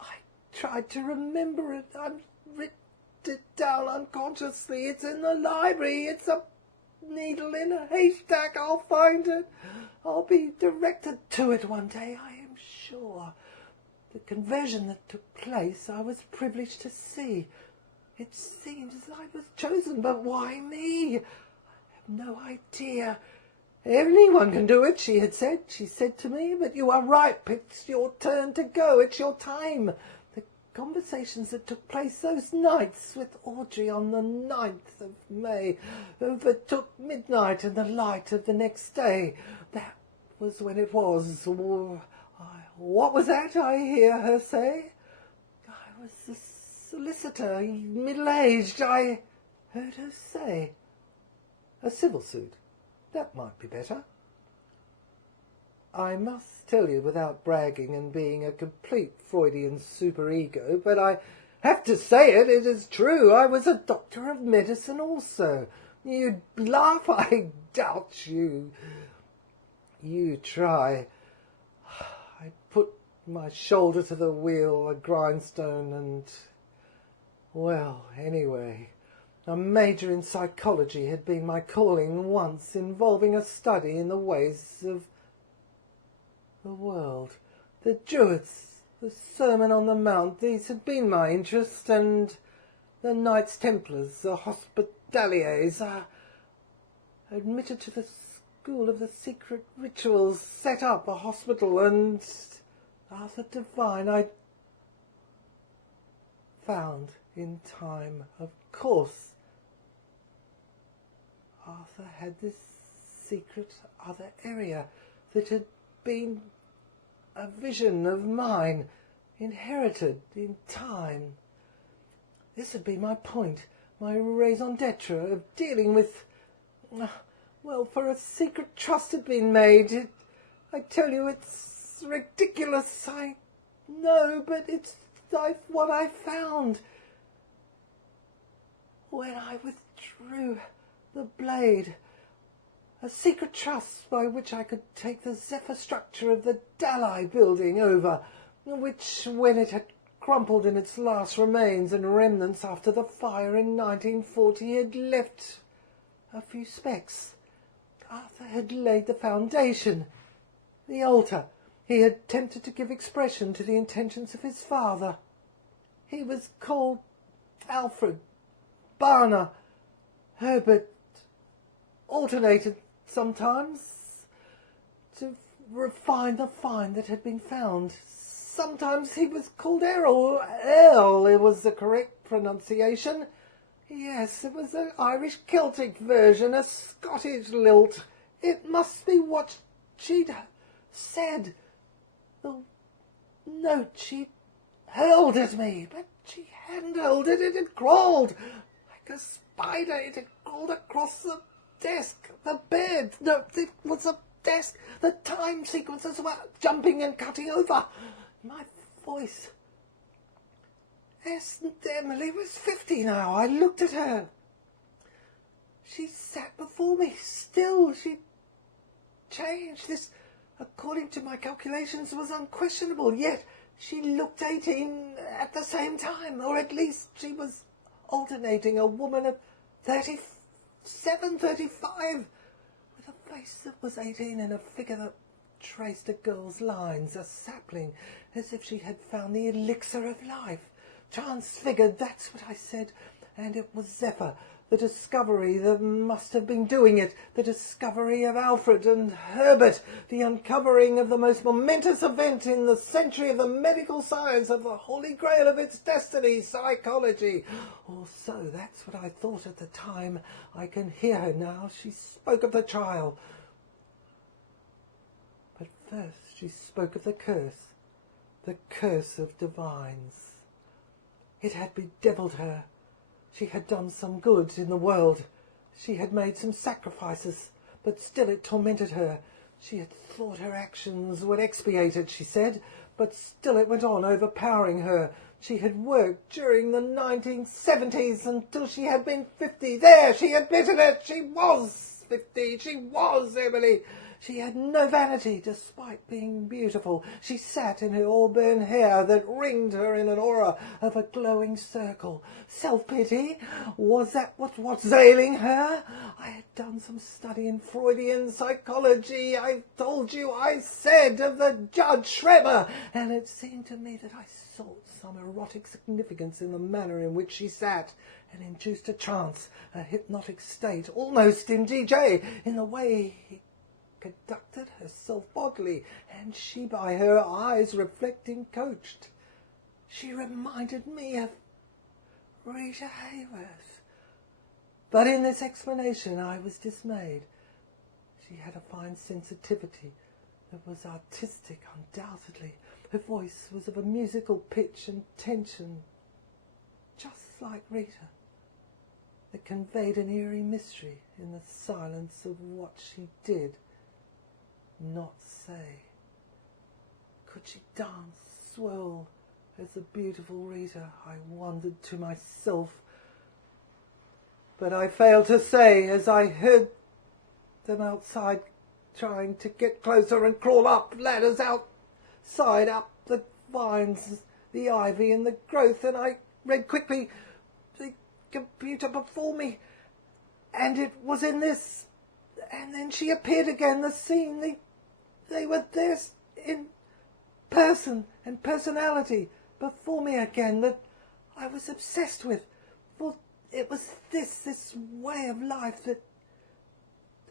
I tried to remember it. I written it down unconsciously. It's in the library. It's a needle in a haystack. I'll find it. I'll be directed to it one day, I am sure. The conversion that took place I was privileged to see. It seems I was chosen, but why me? I have no idea. Anyone can do it, she said to me, but you are ripe. It's your turn to go. It's your time. The conversations that took place those nights with Audrey on the 9th of May overtook midnight and the light of the next day. That was when it was. What was that I hear her say? I was a solicitor, middle-aged, I heard her say. A civil suit. That might be better. I must tell you, without bragging and being a complete Freudian superego, but I have to say it is true. I was a doctor of medicine also. You'd laugh, I doubt you. You try. I put my shoulder to the wheel, a grindstone, and... well, anyway, a major in psychology had been my calling once, involving a study in the ways of the world. The Druids, the Sermon on the Mount, these had been my interest, and the Knights Templars, the Hospitaliers, admitted to the school of the secret rituals, set up a hospital, and Arthur Devine I found in time. Of course, Arthur had this secret other area that had been a vision of mine, inherited in time. This had been my point, my raison d'etre of dealing with... well, for a secret trust had been made. I tell you, it's ridiculous, I know, but it's what I found. When I withdrew the blade, a secret trust by which I could take the Zephyr structure of the Dalai building over, which, when it had crumpled in its last remains and remnants after the fire in 1940 had left a few specks. Arthur had laid the foundation, the altar. He had attempted to give expression to the intentions of his father. He was called Alfred, Barner, Herbert, alternated sometimes to refine the find that had been found. Sometimes he was called Errol. Earl, it was the correct pronunciation. Yes, it was an Irish Celtic version, a Scottish lilt. It must be what she'd said. The note she'd hurled at me, but she hadn't hurled it. It had crawled like a spider. It had crawled across the desk, the bed. No, it was a desk. The time sequences were jumping and cutting over. My voice. Yes, Emily was 50 now. I looked at her. She sat before me. Still, she'd changed. This, according to my calculations, was unquestionable. Yet she looked 18 at the same time, or at least she was alternating, a woman of 37, 35, with a face that was 18 and a figure that traced a girl's lines, a sapling, as if she had found the elixir of life. Transfigured, that's what I said, and it was Zephyr, the discovery that must have been doing it, the discovery of Alfred and Herbert, the uncovering of the most momentous event in the century of the medical science, of the holy grail of its destiny, psychology. Or so, that's what I thought at the time. I can hear her now. She spoke of the trial. But first she spoke of the curse of divines. It had bedevilled her. She had done some good in the world. She had made some sacrifices, but still it tormented her. She had thought her actions would expiate it, she said, but still it went on overpowering her. She had worked during the 1970s until she had been 50. There, she admitted it. She was 50. She was Emily. She had no vanity, despite being beautiful. She sat in her auburn hair that ringed her in an aura of a glowing circle. Self-pity? Was that what's ailing her? I had done some study in Freudian psychology. I told you, I said, of the Judge Schreber, and it seemed to me that I sought some erotic significance in the manner in which she sat, and induced a trance, a hypnotic state, almost in DJ, in the way he conducted herself bodily, and she by her eyes reflecting coached. She reminded me of Rita Hayworth. But in this explanation I was dismayed. She had a fine sensitivity that was artistic, undoubtedly. Her voice was of a musical pitch and tension, just like Rita, that conveyed an eerie mystery in the silence of what she did not say. Could she dance, swirl, as the beautiful Rita? I wondered to myself. But I failed to say, as I heard them outside trying to get closer and crawl up ladders outside, up the vines, the ivy and the growth, and I read quickly the computer before me, and it was in this. And then she appeared again, the scene, they were there in person and personality before me again, that I was obsessed with. For it was this way of life that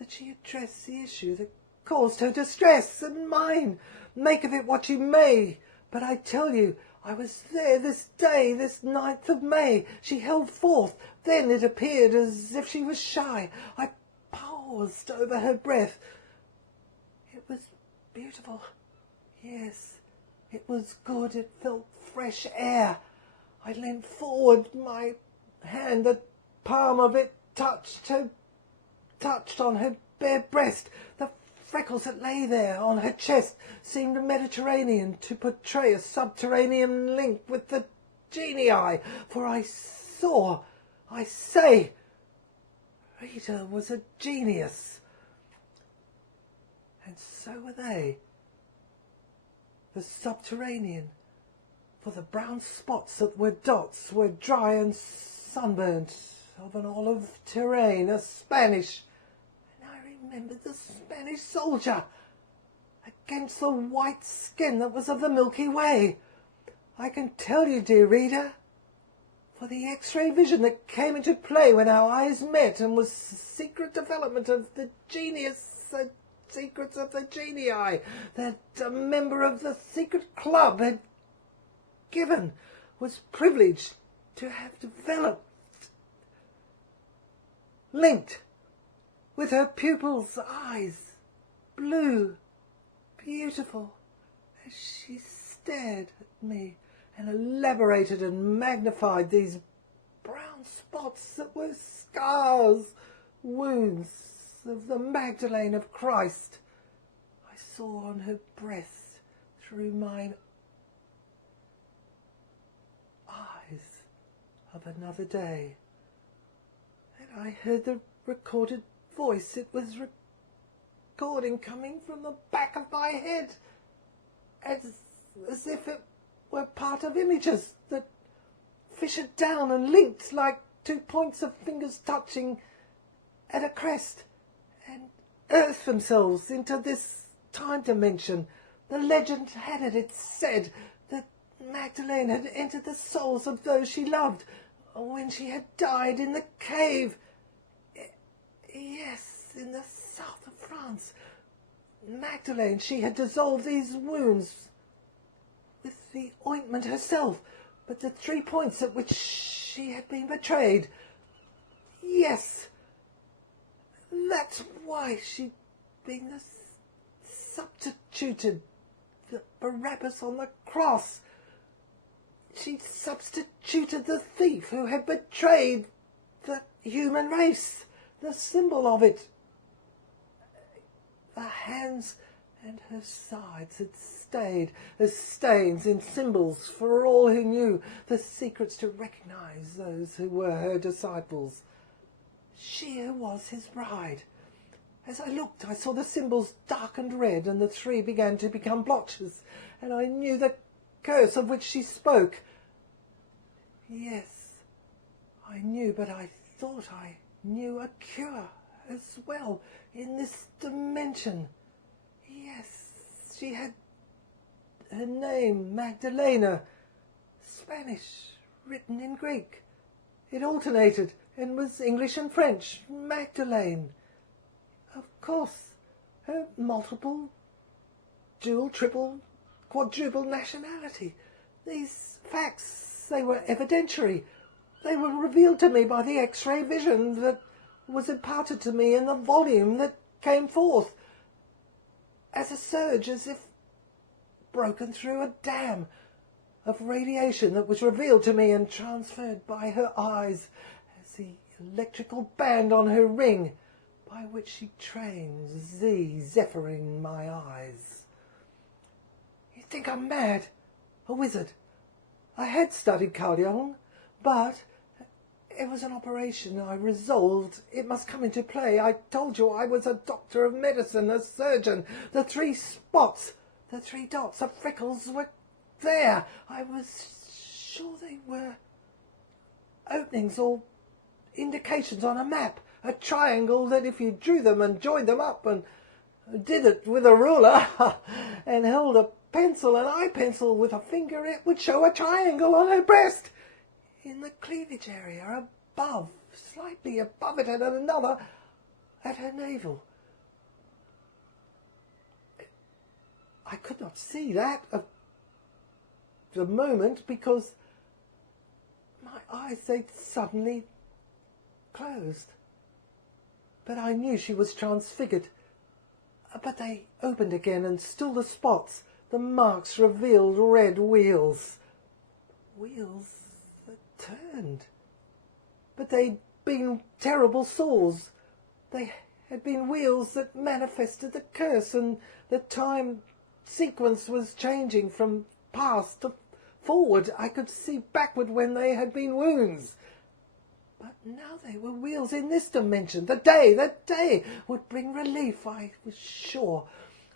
she addressed the issue that caused her distress and mine. Make of it what you may, but I tell you, I was there this day, this 9th of May. She held forth. Then it appeared as if she was shy. I paused over her breath. It was beautiful. Yes, it was good. It felt fresh air. I leant forward. My hand, the palm of it, touched on her bare breast. The freckles that lay there on her chest seemed Mediterranean, to portray a subterranean link with the genii. For I say, Rita was a genius. And so were they. The subterranean. for the brown spots that were dots were dry and sunburnt, of an olive terrain, a Spanish. And I remembered the Spanish soldier against the white skin that was of the Milky Way. I can tell you, dear reader, for the X-ray vision that came into play when our eyes met and was the secret development of the genius, the secrets of the genii, that a member of the secret club had given, was privileged to have developed, linked with her pupil's eyes, blue, beautiful, as she stared at me and elaborated and magnified these brown spots that were scars, wounds of the Magdalene of Christ. I saw on her breast through mine eyes of another day. And I heard the recorded voice. It was recording coming from the back of my head, as if it were part of images that fissured down and linked like two points of fingers touching at a crest, and earthed themselves into this time dimension. The legend had it said that Magdalene had entered the souls of those she loved when she had died in the cave. Yes, in the south of France. Magdalene, she had dissolved these wounds with the ointment herself, but the 3 points at which she had been betrayed. Yes, that's why she'd been substituted, the Barabbas on the cross. She'd substituted the thief who had betrayed the human race, the symbol of it. The hands and her sides had stayed as stains in symbols for all who knew the secrets to recognize those who were her disciples. She who was his bride. As I looked, I saw the symbols darkened red, and the 3 began to become blotches, and I knew the curse of which she spoke. Yes, I knew, but I thought I knew a cure as well in this dimension. Yes, she had her name, Magdalena, Spanish, written in Greek. It alternated and was English and French, Magdalene. Of course, her multiple, dual, triple, quadruple nationality. These facts, they were evidentiary. They were revealed to me by the X-ray vision that was imparted to me in the volume that came forth as a surge, as if broken through a dam of radiation that was revealed to me and transferred by her eyes as the electrical band on her ring by which she trains the zephyr in my eyes. You think I'm mad? A wizard? I had studied Carl Jung, but it was an operation. I resolved it must come into play. I told you I was a doctor of medicine, a surgeon. The 3 spots, the 3 dots, the freckles were there. I was sure they were openings or indications on a map, a triangle that if you drew them and joined them up and did it with a ruler and held a pencil, an eye pencil with a finger, it would show a triangle on her breast, in the cleavage area above, slightly above it, and another at her navel. I could not see that at the moment because my eyes, they'd suddenly closed. But I knew she was transfigured. But they opened again, and still the spots, the marks revealed red wheels. Wheels that turned. But they'd been terrible sores. They had been wheels that manifested the curse, and the time sequence was changing from past to forward. I could see backward when they had been wounds. But now they were wheels in this dimension. The day would bring relief, I was sure.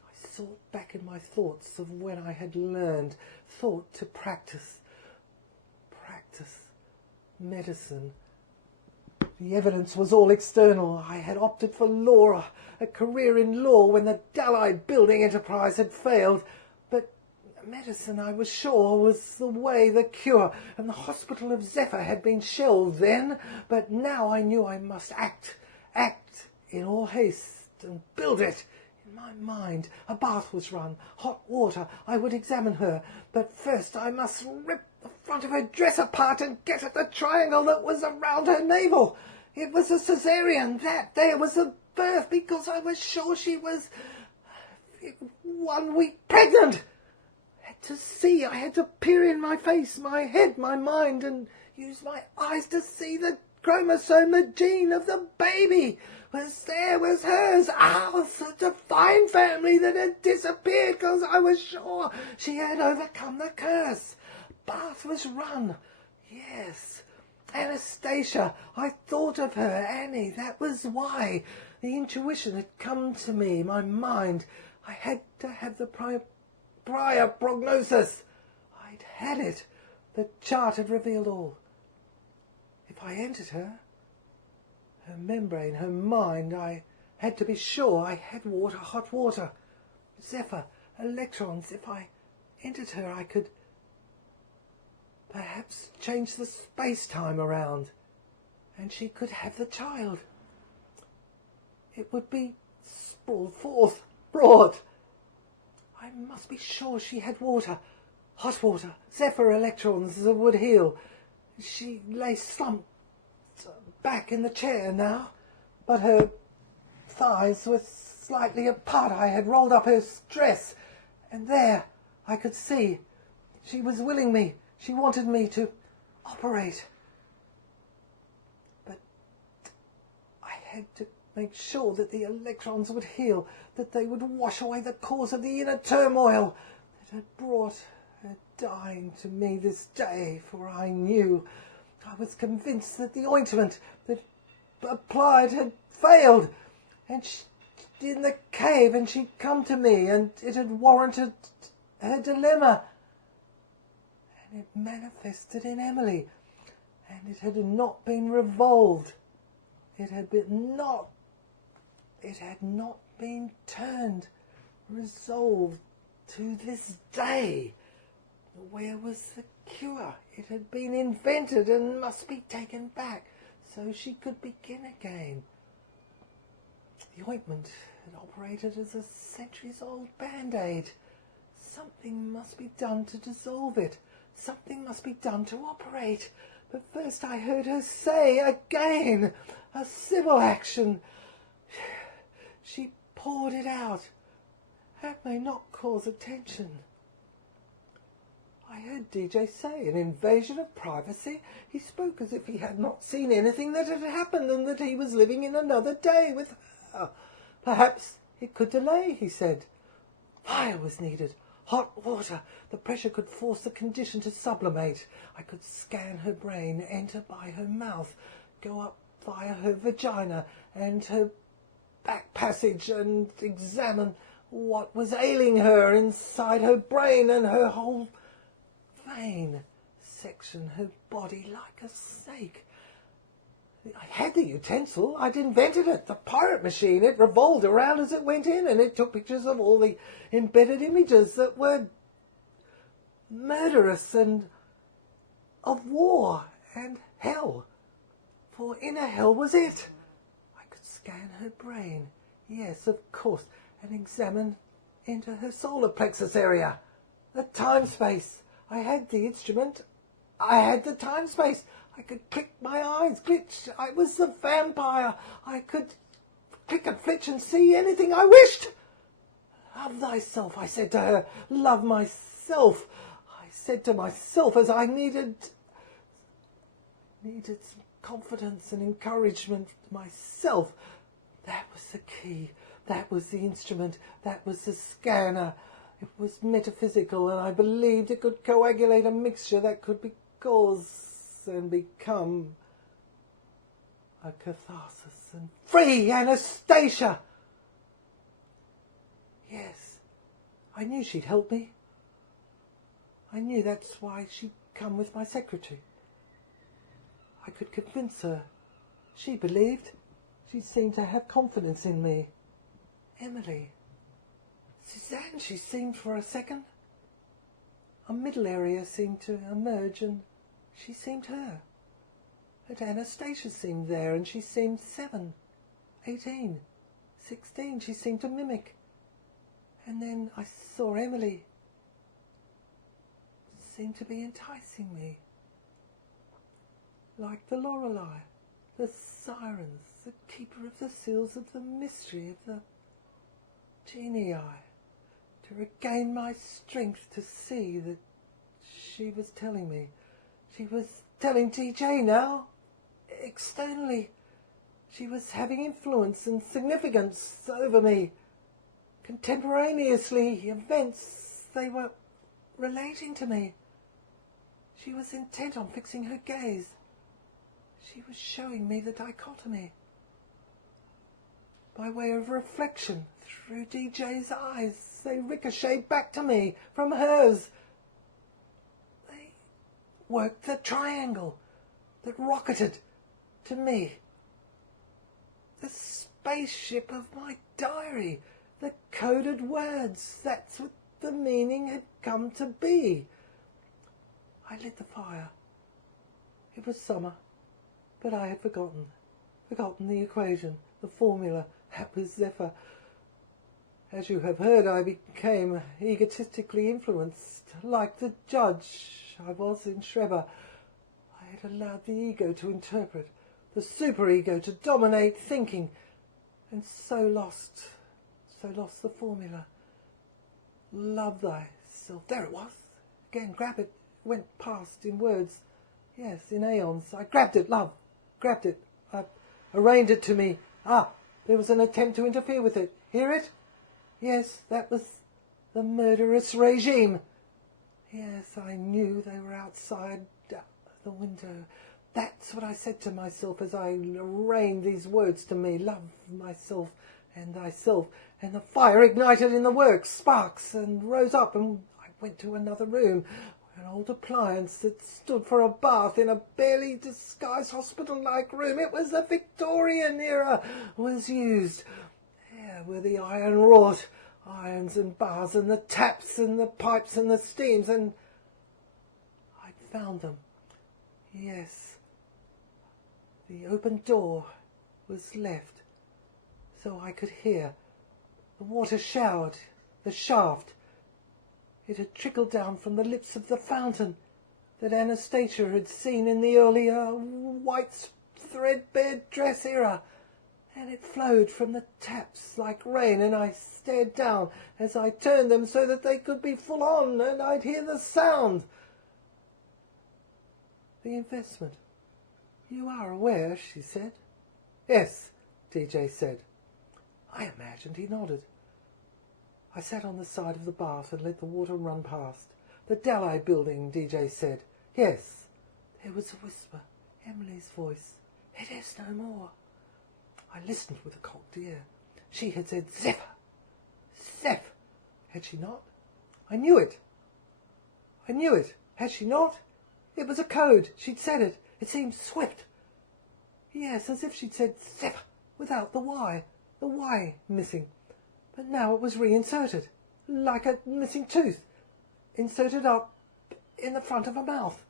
I sought back in my thoughts of when I had learned, thought to practice medicine. The evidence was all external. I had opted for law, a career in law when the Allied building enterprise had failed. But medicine, I was sure, was the way, the cure, and the hospital of Zephyr had been shelved then. But now I knew I must act in all haste and build it. In my mind, a bath was run, hot water. I would examine her, but first I must rip the front of her dress apart and get at the triangle that was around her navel. It was a cesarean. That there was a birth, because I was sure she was 1 week pregnant. I had to see. I had to peer in my face, my head, my mind, and use my eyes to see the chromosome, the gene of the baby. Was hers, ours, the fine family that had disappeared because I was sure she had overcome the curse. Bath was run. Yes, Anastasia. I thought of her, Annie. That was why. The intuition had come to me, my mind. I had to have the prior prognosis. I'd had it. The chart had revealed all. If I entered her membrane, her mind, I had to be sure I had water, hot water, Zephyr, electrons. If I entered her, I could perhaps change the space-time around, and she could have the child. It would be sprawled forth, broad. I must be sure she had water, hot water, Zephyr electrons that would heal. She lay slumped back in the chair now, but her thighs were slightly apart. I had rolled up her dress, and there I could see she was willing me. She wanted me to operate. But I had to make sure that the electrons would heal, that they would wash away the cause of the inner turmoil that had brought her dying to me this day, for I knew, I was convinced that the ointment that applied had failed, and in the cave, and she'd come to me, and it had warranted her dilemma. And it manifested in Emily, and it had not been revolved. It had not been turned, resolved to this day. Where was the cure? It had been invented and must be taken back so she could begin again. The ointment had operated as a centuries-old band-aid. Something must be done to dissolve it. Something must be done to operate. But first I heard her say again, a civil action. She poured it out. That may not cause attention. I heard DJ say an invasion of privacy. He spoke as if he had not seen anything that had happened, and that he was living in another day with her. Perhaps it could delay, he said. Fire was needed. Hot water. The pressure could force the condition to sublimate. I could scan her brain, enter by her mouth, go up via her vagina and her back passage, and examine what was ailing her inside her brain and her whole vein section her body like a snake. I had the utensil. I'd invented it, the pirate machine. It revolved around as it went in, and it took pictures of all the embedded images that were murderous and of war and hell. For inner hell was it. I could scan her brain, yes, of course, and examine into her solar plexus area, the time-space. I had the instrument. I had the time-space. I could click my eyes, glitch. I was the vampire. I could click and flitch and see anything I wished. Love thyself, I said to her. Love myself. I said to myself as I needed some confidence and encouragement myself. That was the key. That was the instrument. That was the scanner. It was metaphysical, and I believed it could coagulate a mixture that could cause and become a catharsis and free Anastasia. Yes, I knew she'd help me. I knew that's why she'd come with my secretary. I could convince her. She believed. She seemed to have confidence in me. Emily. Suzanne, she seemed for a second. A middle area seemed to emerge and she seemed her. But Anastasia seemed there and she seemed 7, 18, 16. She seemed to mimic. And then I saw Emily. Seemed to be enticing me. Like the Lorelei, the sirens, the keeper of the seals of the mystery of the genii, to regain my strength to see that she was telling me. She was telling DJ now. Externally, she was having influence and significance over me. Contemporaneously, events, they were relating to me. She was intent on fixing her gaze. She was showing me the dichotomy. By way of reflection, through DJ's eyes, they ricocheted back to me from hers. They worked the triangle that rocketed to me. The spaceship of my diary, the coded words, that's what the meaning had come to be. I lit the fire. It was summer, but I had forgotten the equation, the formula. That was Zephyr. As you have heard, I became egotistically influenced, like the judge I was in Schreber. I had allowed the ego to interpret, the superego to dominate thinking, and so lost the formula. Love thyself. There it was. Again, grab it. Went past in words. Yes, in aeons. I grabbed it, love. Grabbed it. I arraigned it to me. There was an attempt to interfere with it. Hear it? Yes, that was the murderous regime. Yes, I knew they were outside the window. That's what I said to myself as I arraigned these words to me. Love myself and thyself. And the fire ignited in the works, sparks, and rose up, and I went to another room. An old appliance that stood for a bath in a barely disguised hospital-like room. It was the Victorian era was used. There were the iron wrought irons and bars and the taps and the pipes and the steams, and I'd found them. Yes, the open door was left, so I could hear. The water showered the shaft. It had trickled down from the lips of the fountain that Anastasia had seen in the earlier white threadbare dress era, and it flowed from the taps like rain, and I stared down as I turned them so that they could be full on, and I'd hear the sound. The investment. You are aware, she said. Yes, DJ said. I imagined he nodded. I sat on the side of the bath and let the water run past. The Dalai building, DJ said. Yes. There was a whisper, Emily's voice. It is no more. I listened with a cocked ear. She had said, Zephyr. Zeph. Had she not? I knew it. Had she not? It was a code. She'd said it. It seemed swift. Yes, as if she'd said Zephyr without the Y. The Y missing. But now it was reinserted, like a missing tooth, inserted up in the front of a mouth,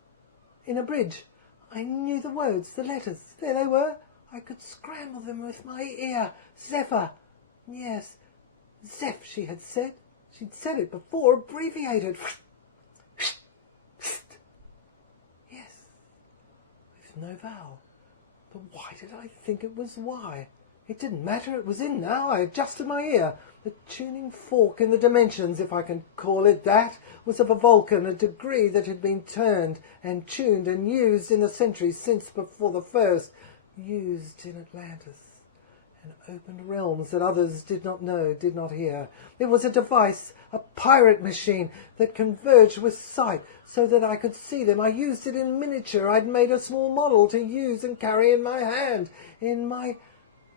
in a bridge. I knew the words, the letters. There they were. I could scramble them with my ear. Zephyr. Yes, Zeph, she had said. She'd said it before, abbreviated. Yes, with no vowel. But why did I think it was Y? It didn't matter, it was in now. I adjusted my ear. The tuning fork in the dimensions, if I can call it that, was of a Vulcan, a degree that had been turned and tuned and used in the centuries since before the first, used in Atlantis, and opened realms that others did not know, did not hear. It was a device, a pirate machine, that converged with sight so that I could see them. I used it in miniature. I'd made a small model to use and carry in my hand, in my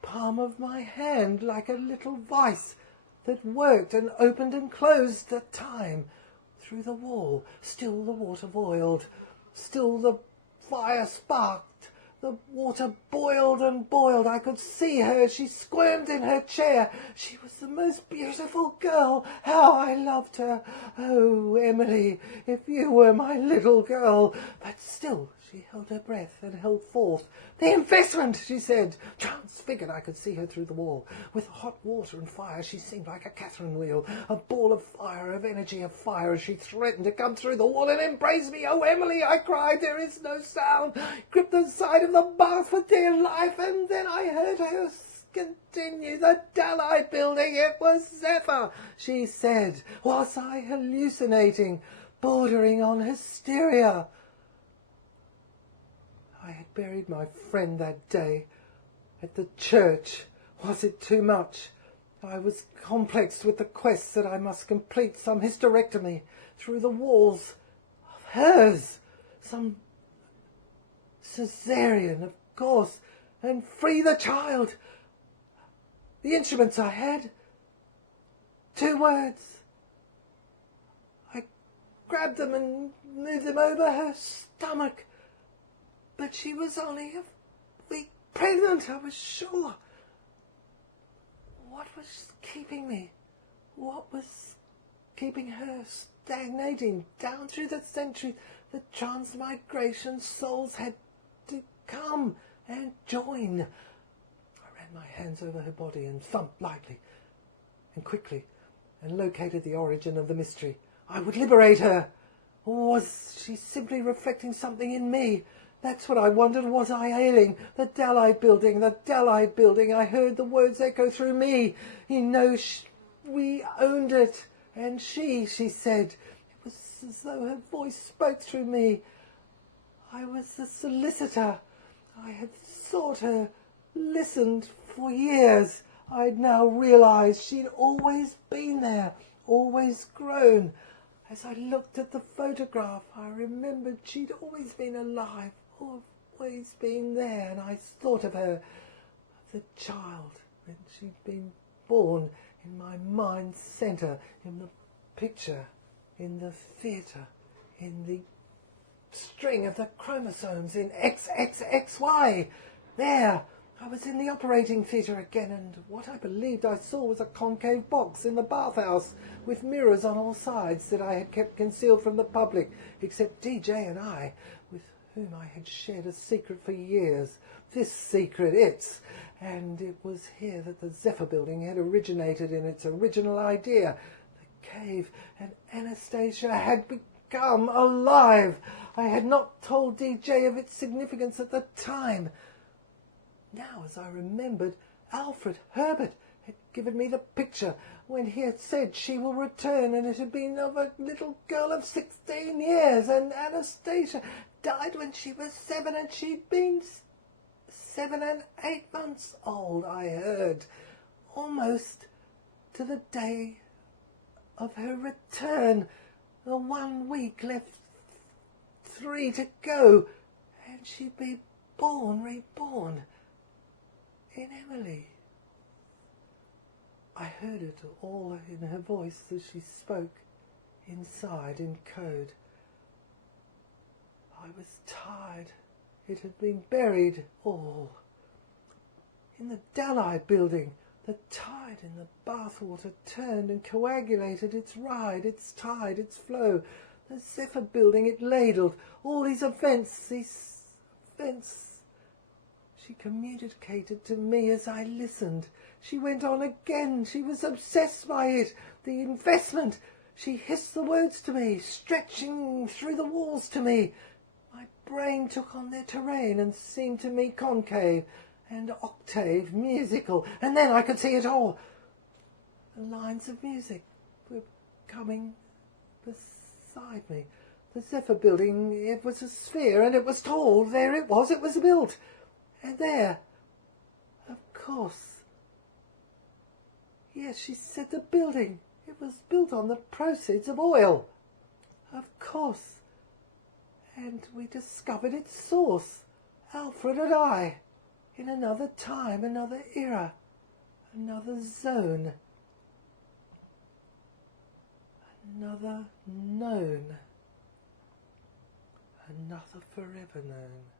palm of my hand, like a little vice. that worked and opened and closed at time. Through the wall, still the water boiled, still the fire sparked. The water boiled and boiled. I could see her. She squirmed in her chair. She was the most beautiful girl. How I loved her. Oh, Emily, if you were my little girl. But still she held her breath and held forth. The investment, she said. Transfigured, I could see her through the wall. With hot water and fire, she seemed like a Catherine wheel. A ball of fire, of energy, of fire, as she threatened to come through the wall and embrace me. Oh, Emily, I cried, there is no sound. Gripped the side of the bath for dear life, and then I heard her continue. The Dalai building, it was Zephyr, she said. Was I hallucinating, bordering on hysteria? I had buried my friend that day at the church. Was it too much? I was complexed with the quest that I must complete some hysterectomy through the walls of hers. Some cesarean, of course, and free the child. The instruments I had. 2 words. I grabbed them and moved them over her stomach. But she was only a week pregnant, I was sure. What was keeping me? What was keeping her stagnating down through the centuries? The transmigration souls had to come and join. I ran my hands over her body and thumped lightly and quickly and located the origin of the mystery. I would liberate her. Or was she simply reflecting something in me? That's what I wondered. Was I ailing? The Dalai building, the Dalai building. I heard the words echo through me. You know, we owned it. And she said. It was as though her voice spoke through me. I was the solicitor. I had sought her, listened for years. I'd now realised she'd always been there, always grown. As I looked at the photograph, I remembered she'd always been alive, always been there, and I thought of her, of the child, when she'd been born in my mind's centre, in the picture, in the theatre, in the string of the chromosomes, in XXXY. There, I was in the operating theatre again, and what I believed I saw was a concave box in the bathhouse with mirrors on all sides that I had kept concealed from the public, except DJ and I, with whom I had shared a secret for years. This secret, and it was here that the Zephyr building had originated in its original idea. The cave, and Anastasia had become alive. I had not told DJ of its significance at the time. Now, as I remembered, Alfred Herbert had given me the picture when he had said she will return, and it had been of a little girl of 16 years, and Anastasia died when she was 7, and she'd been 7 and 8 months old, I heard, almost to the day of her return. The 1 week left, 3 to go, and she'd be reborn in Emily. I heard it all in her voice as she spoke, inside, in code. I was tired. It had been buried all. In the Dalai building, the tide in the bathwater turned and coagulated its ride, its tide, its flow. The Zephyr building, it ladled. All these events. She communicated to me as I listened. She went on again. She was obsessed by it. The investment. She hissed the words to me, stretching through the walls to me. My brain took on their terrain and seemed to me concave and octave, musical. And then I could see it all. The lines of music were coming beside me. The Zephyr building, it was a sphere, and it was tall. There it was built. And there, of course. Yes, she said the building. It was built on the proceeds of oil. Of course. And we discovered its source, Alfred and I, in another time, another era, another zone. Another known. Another forever known.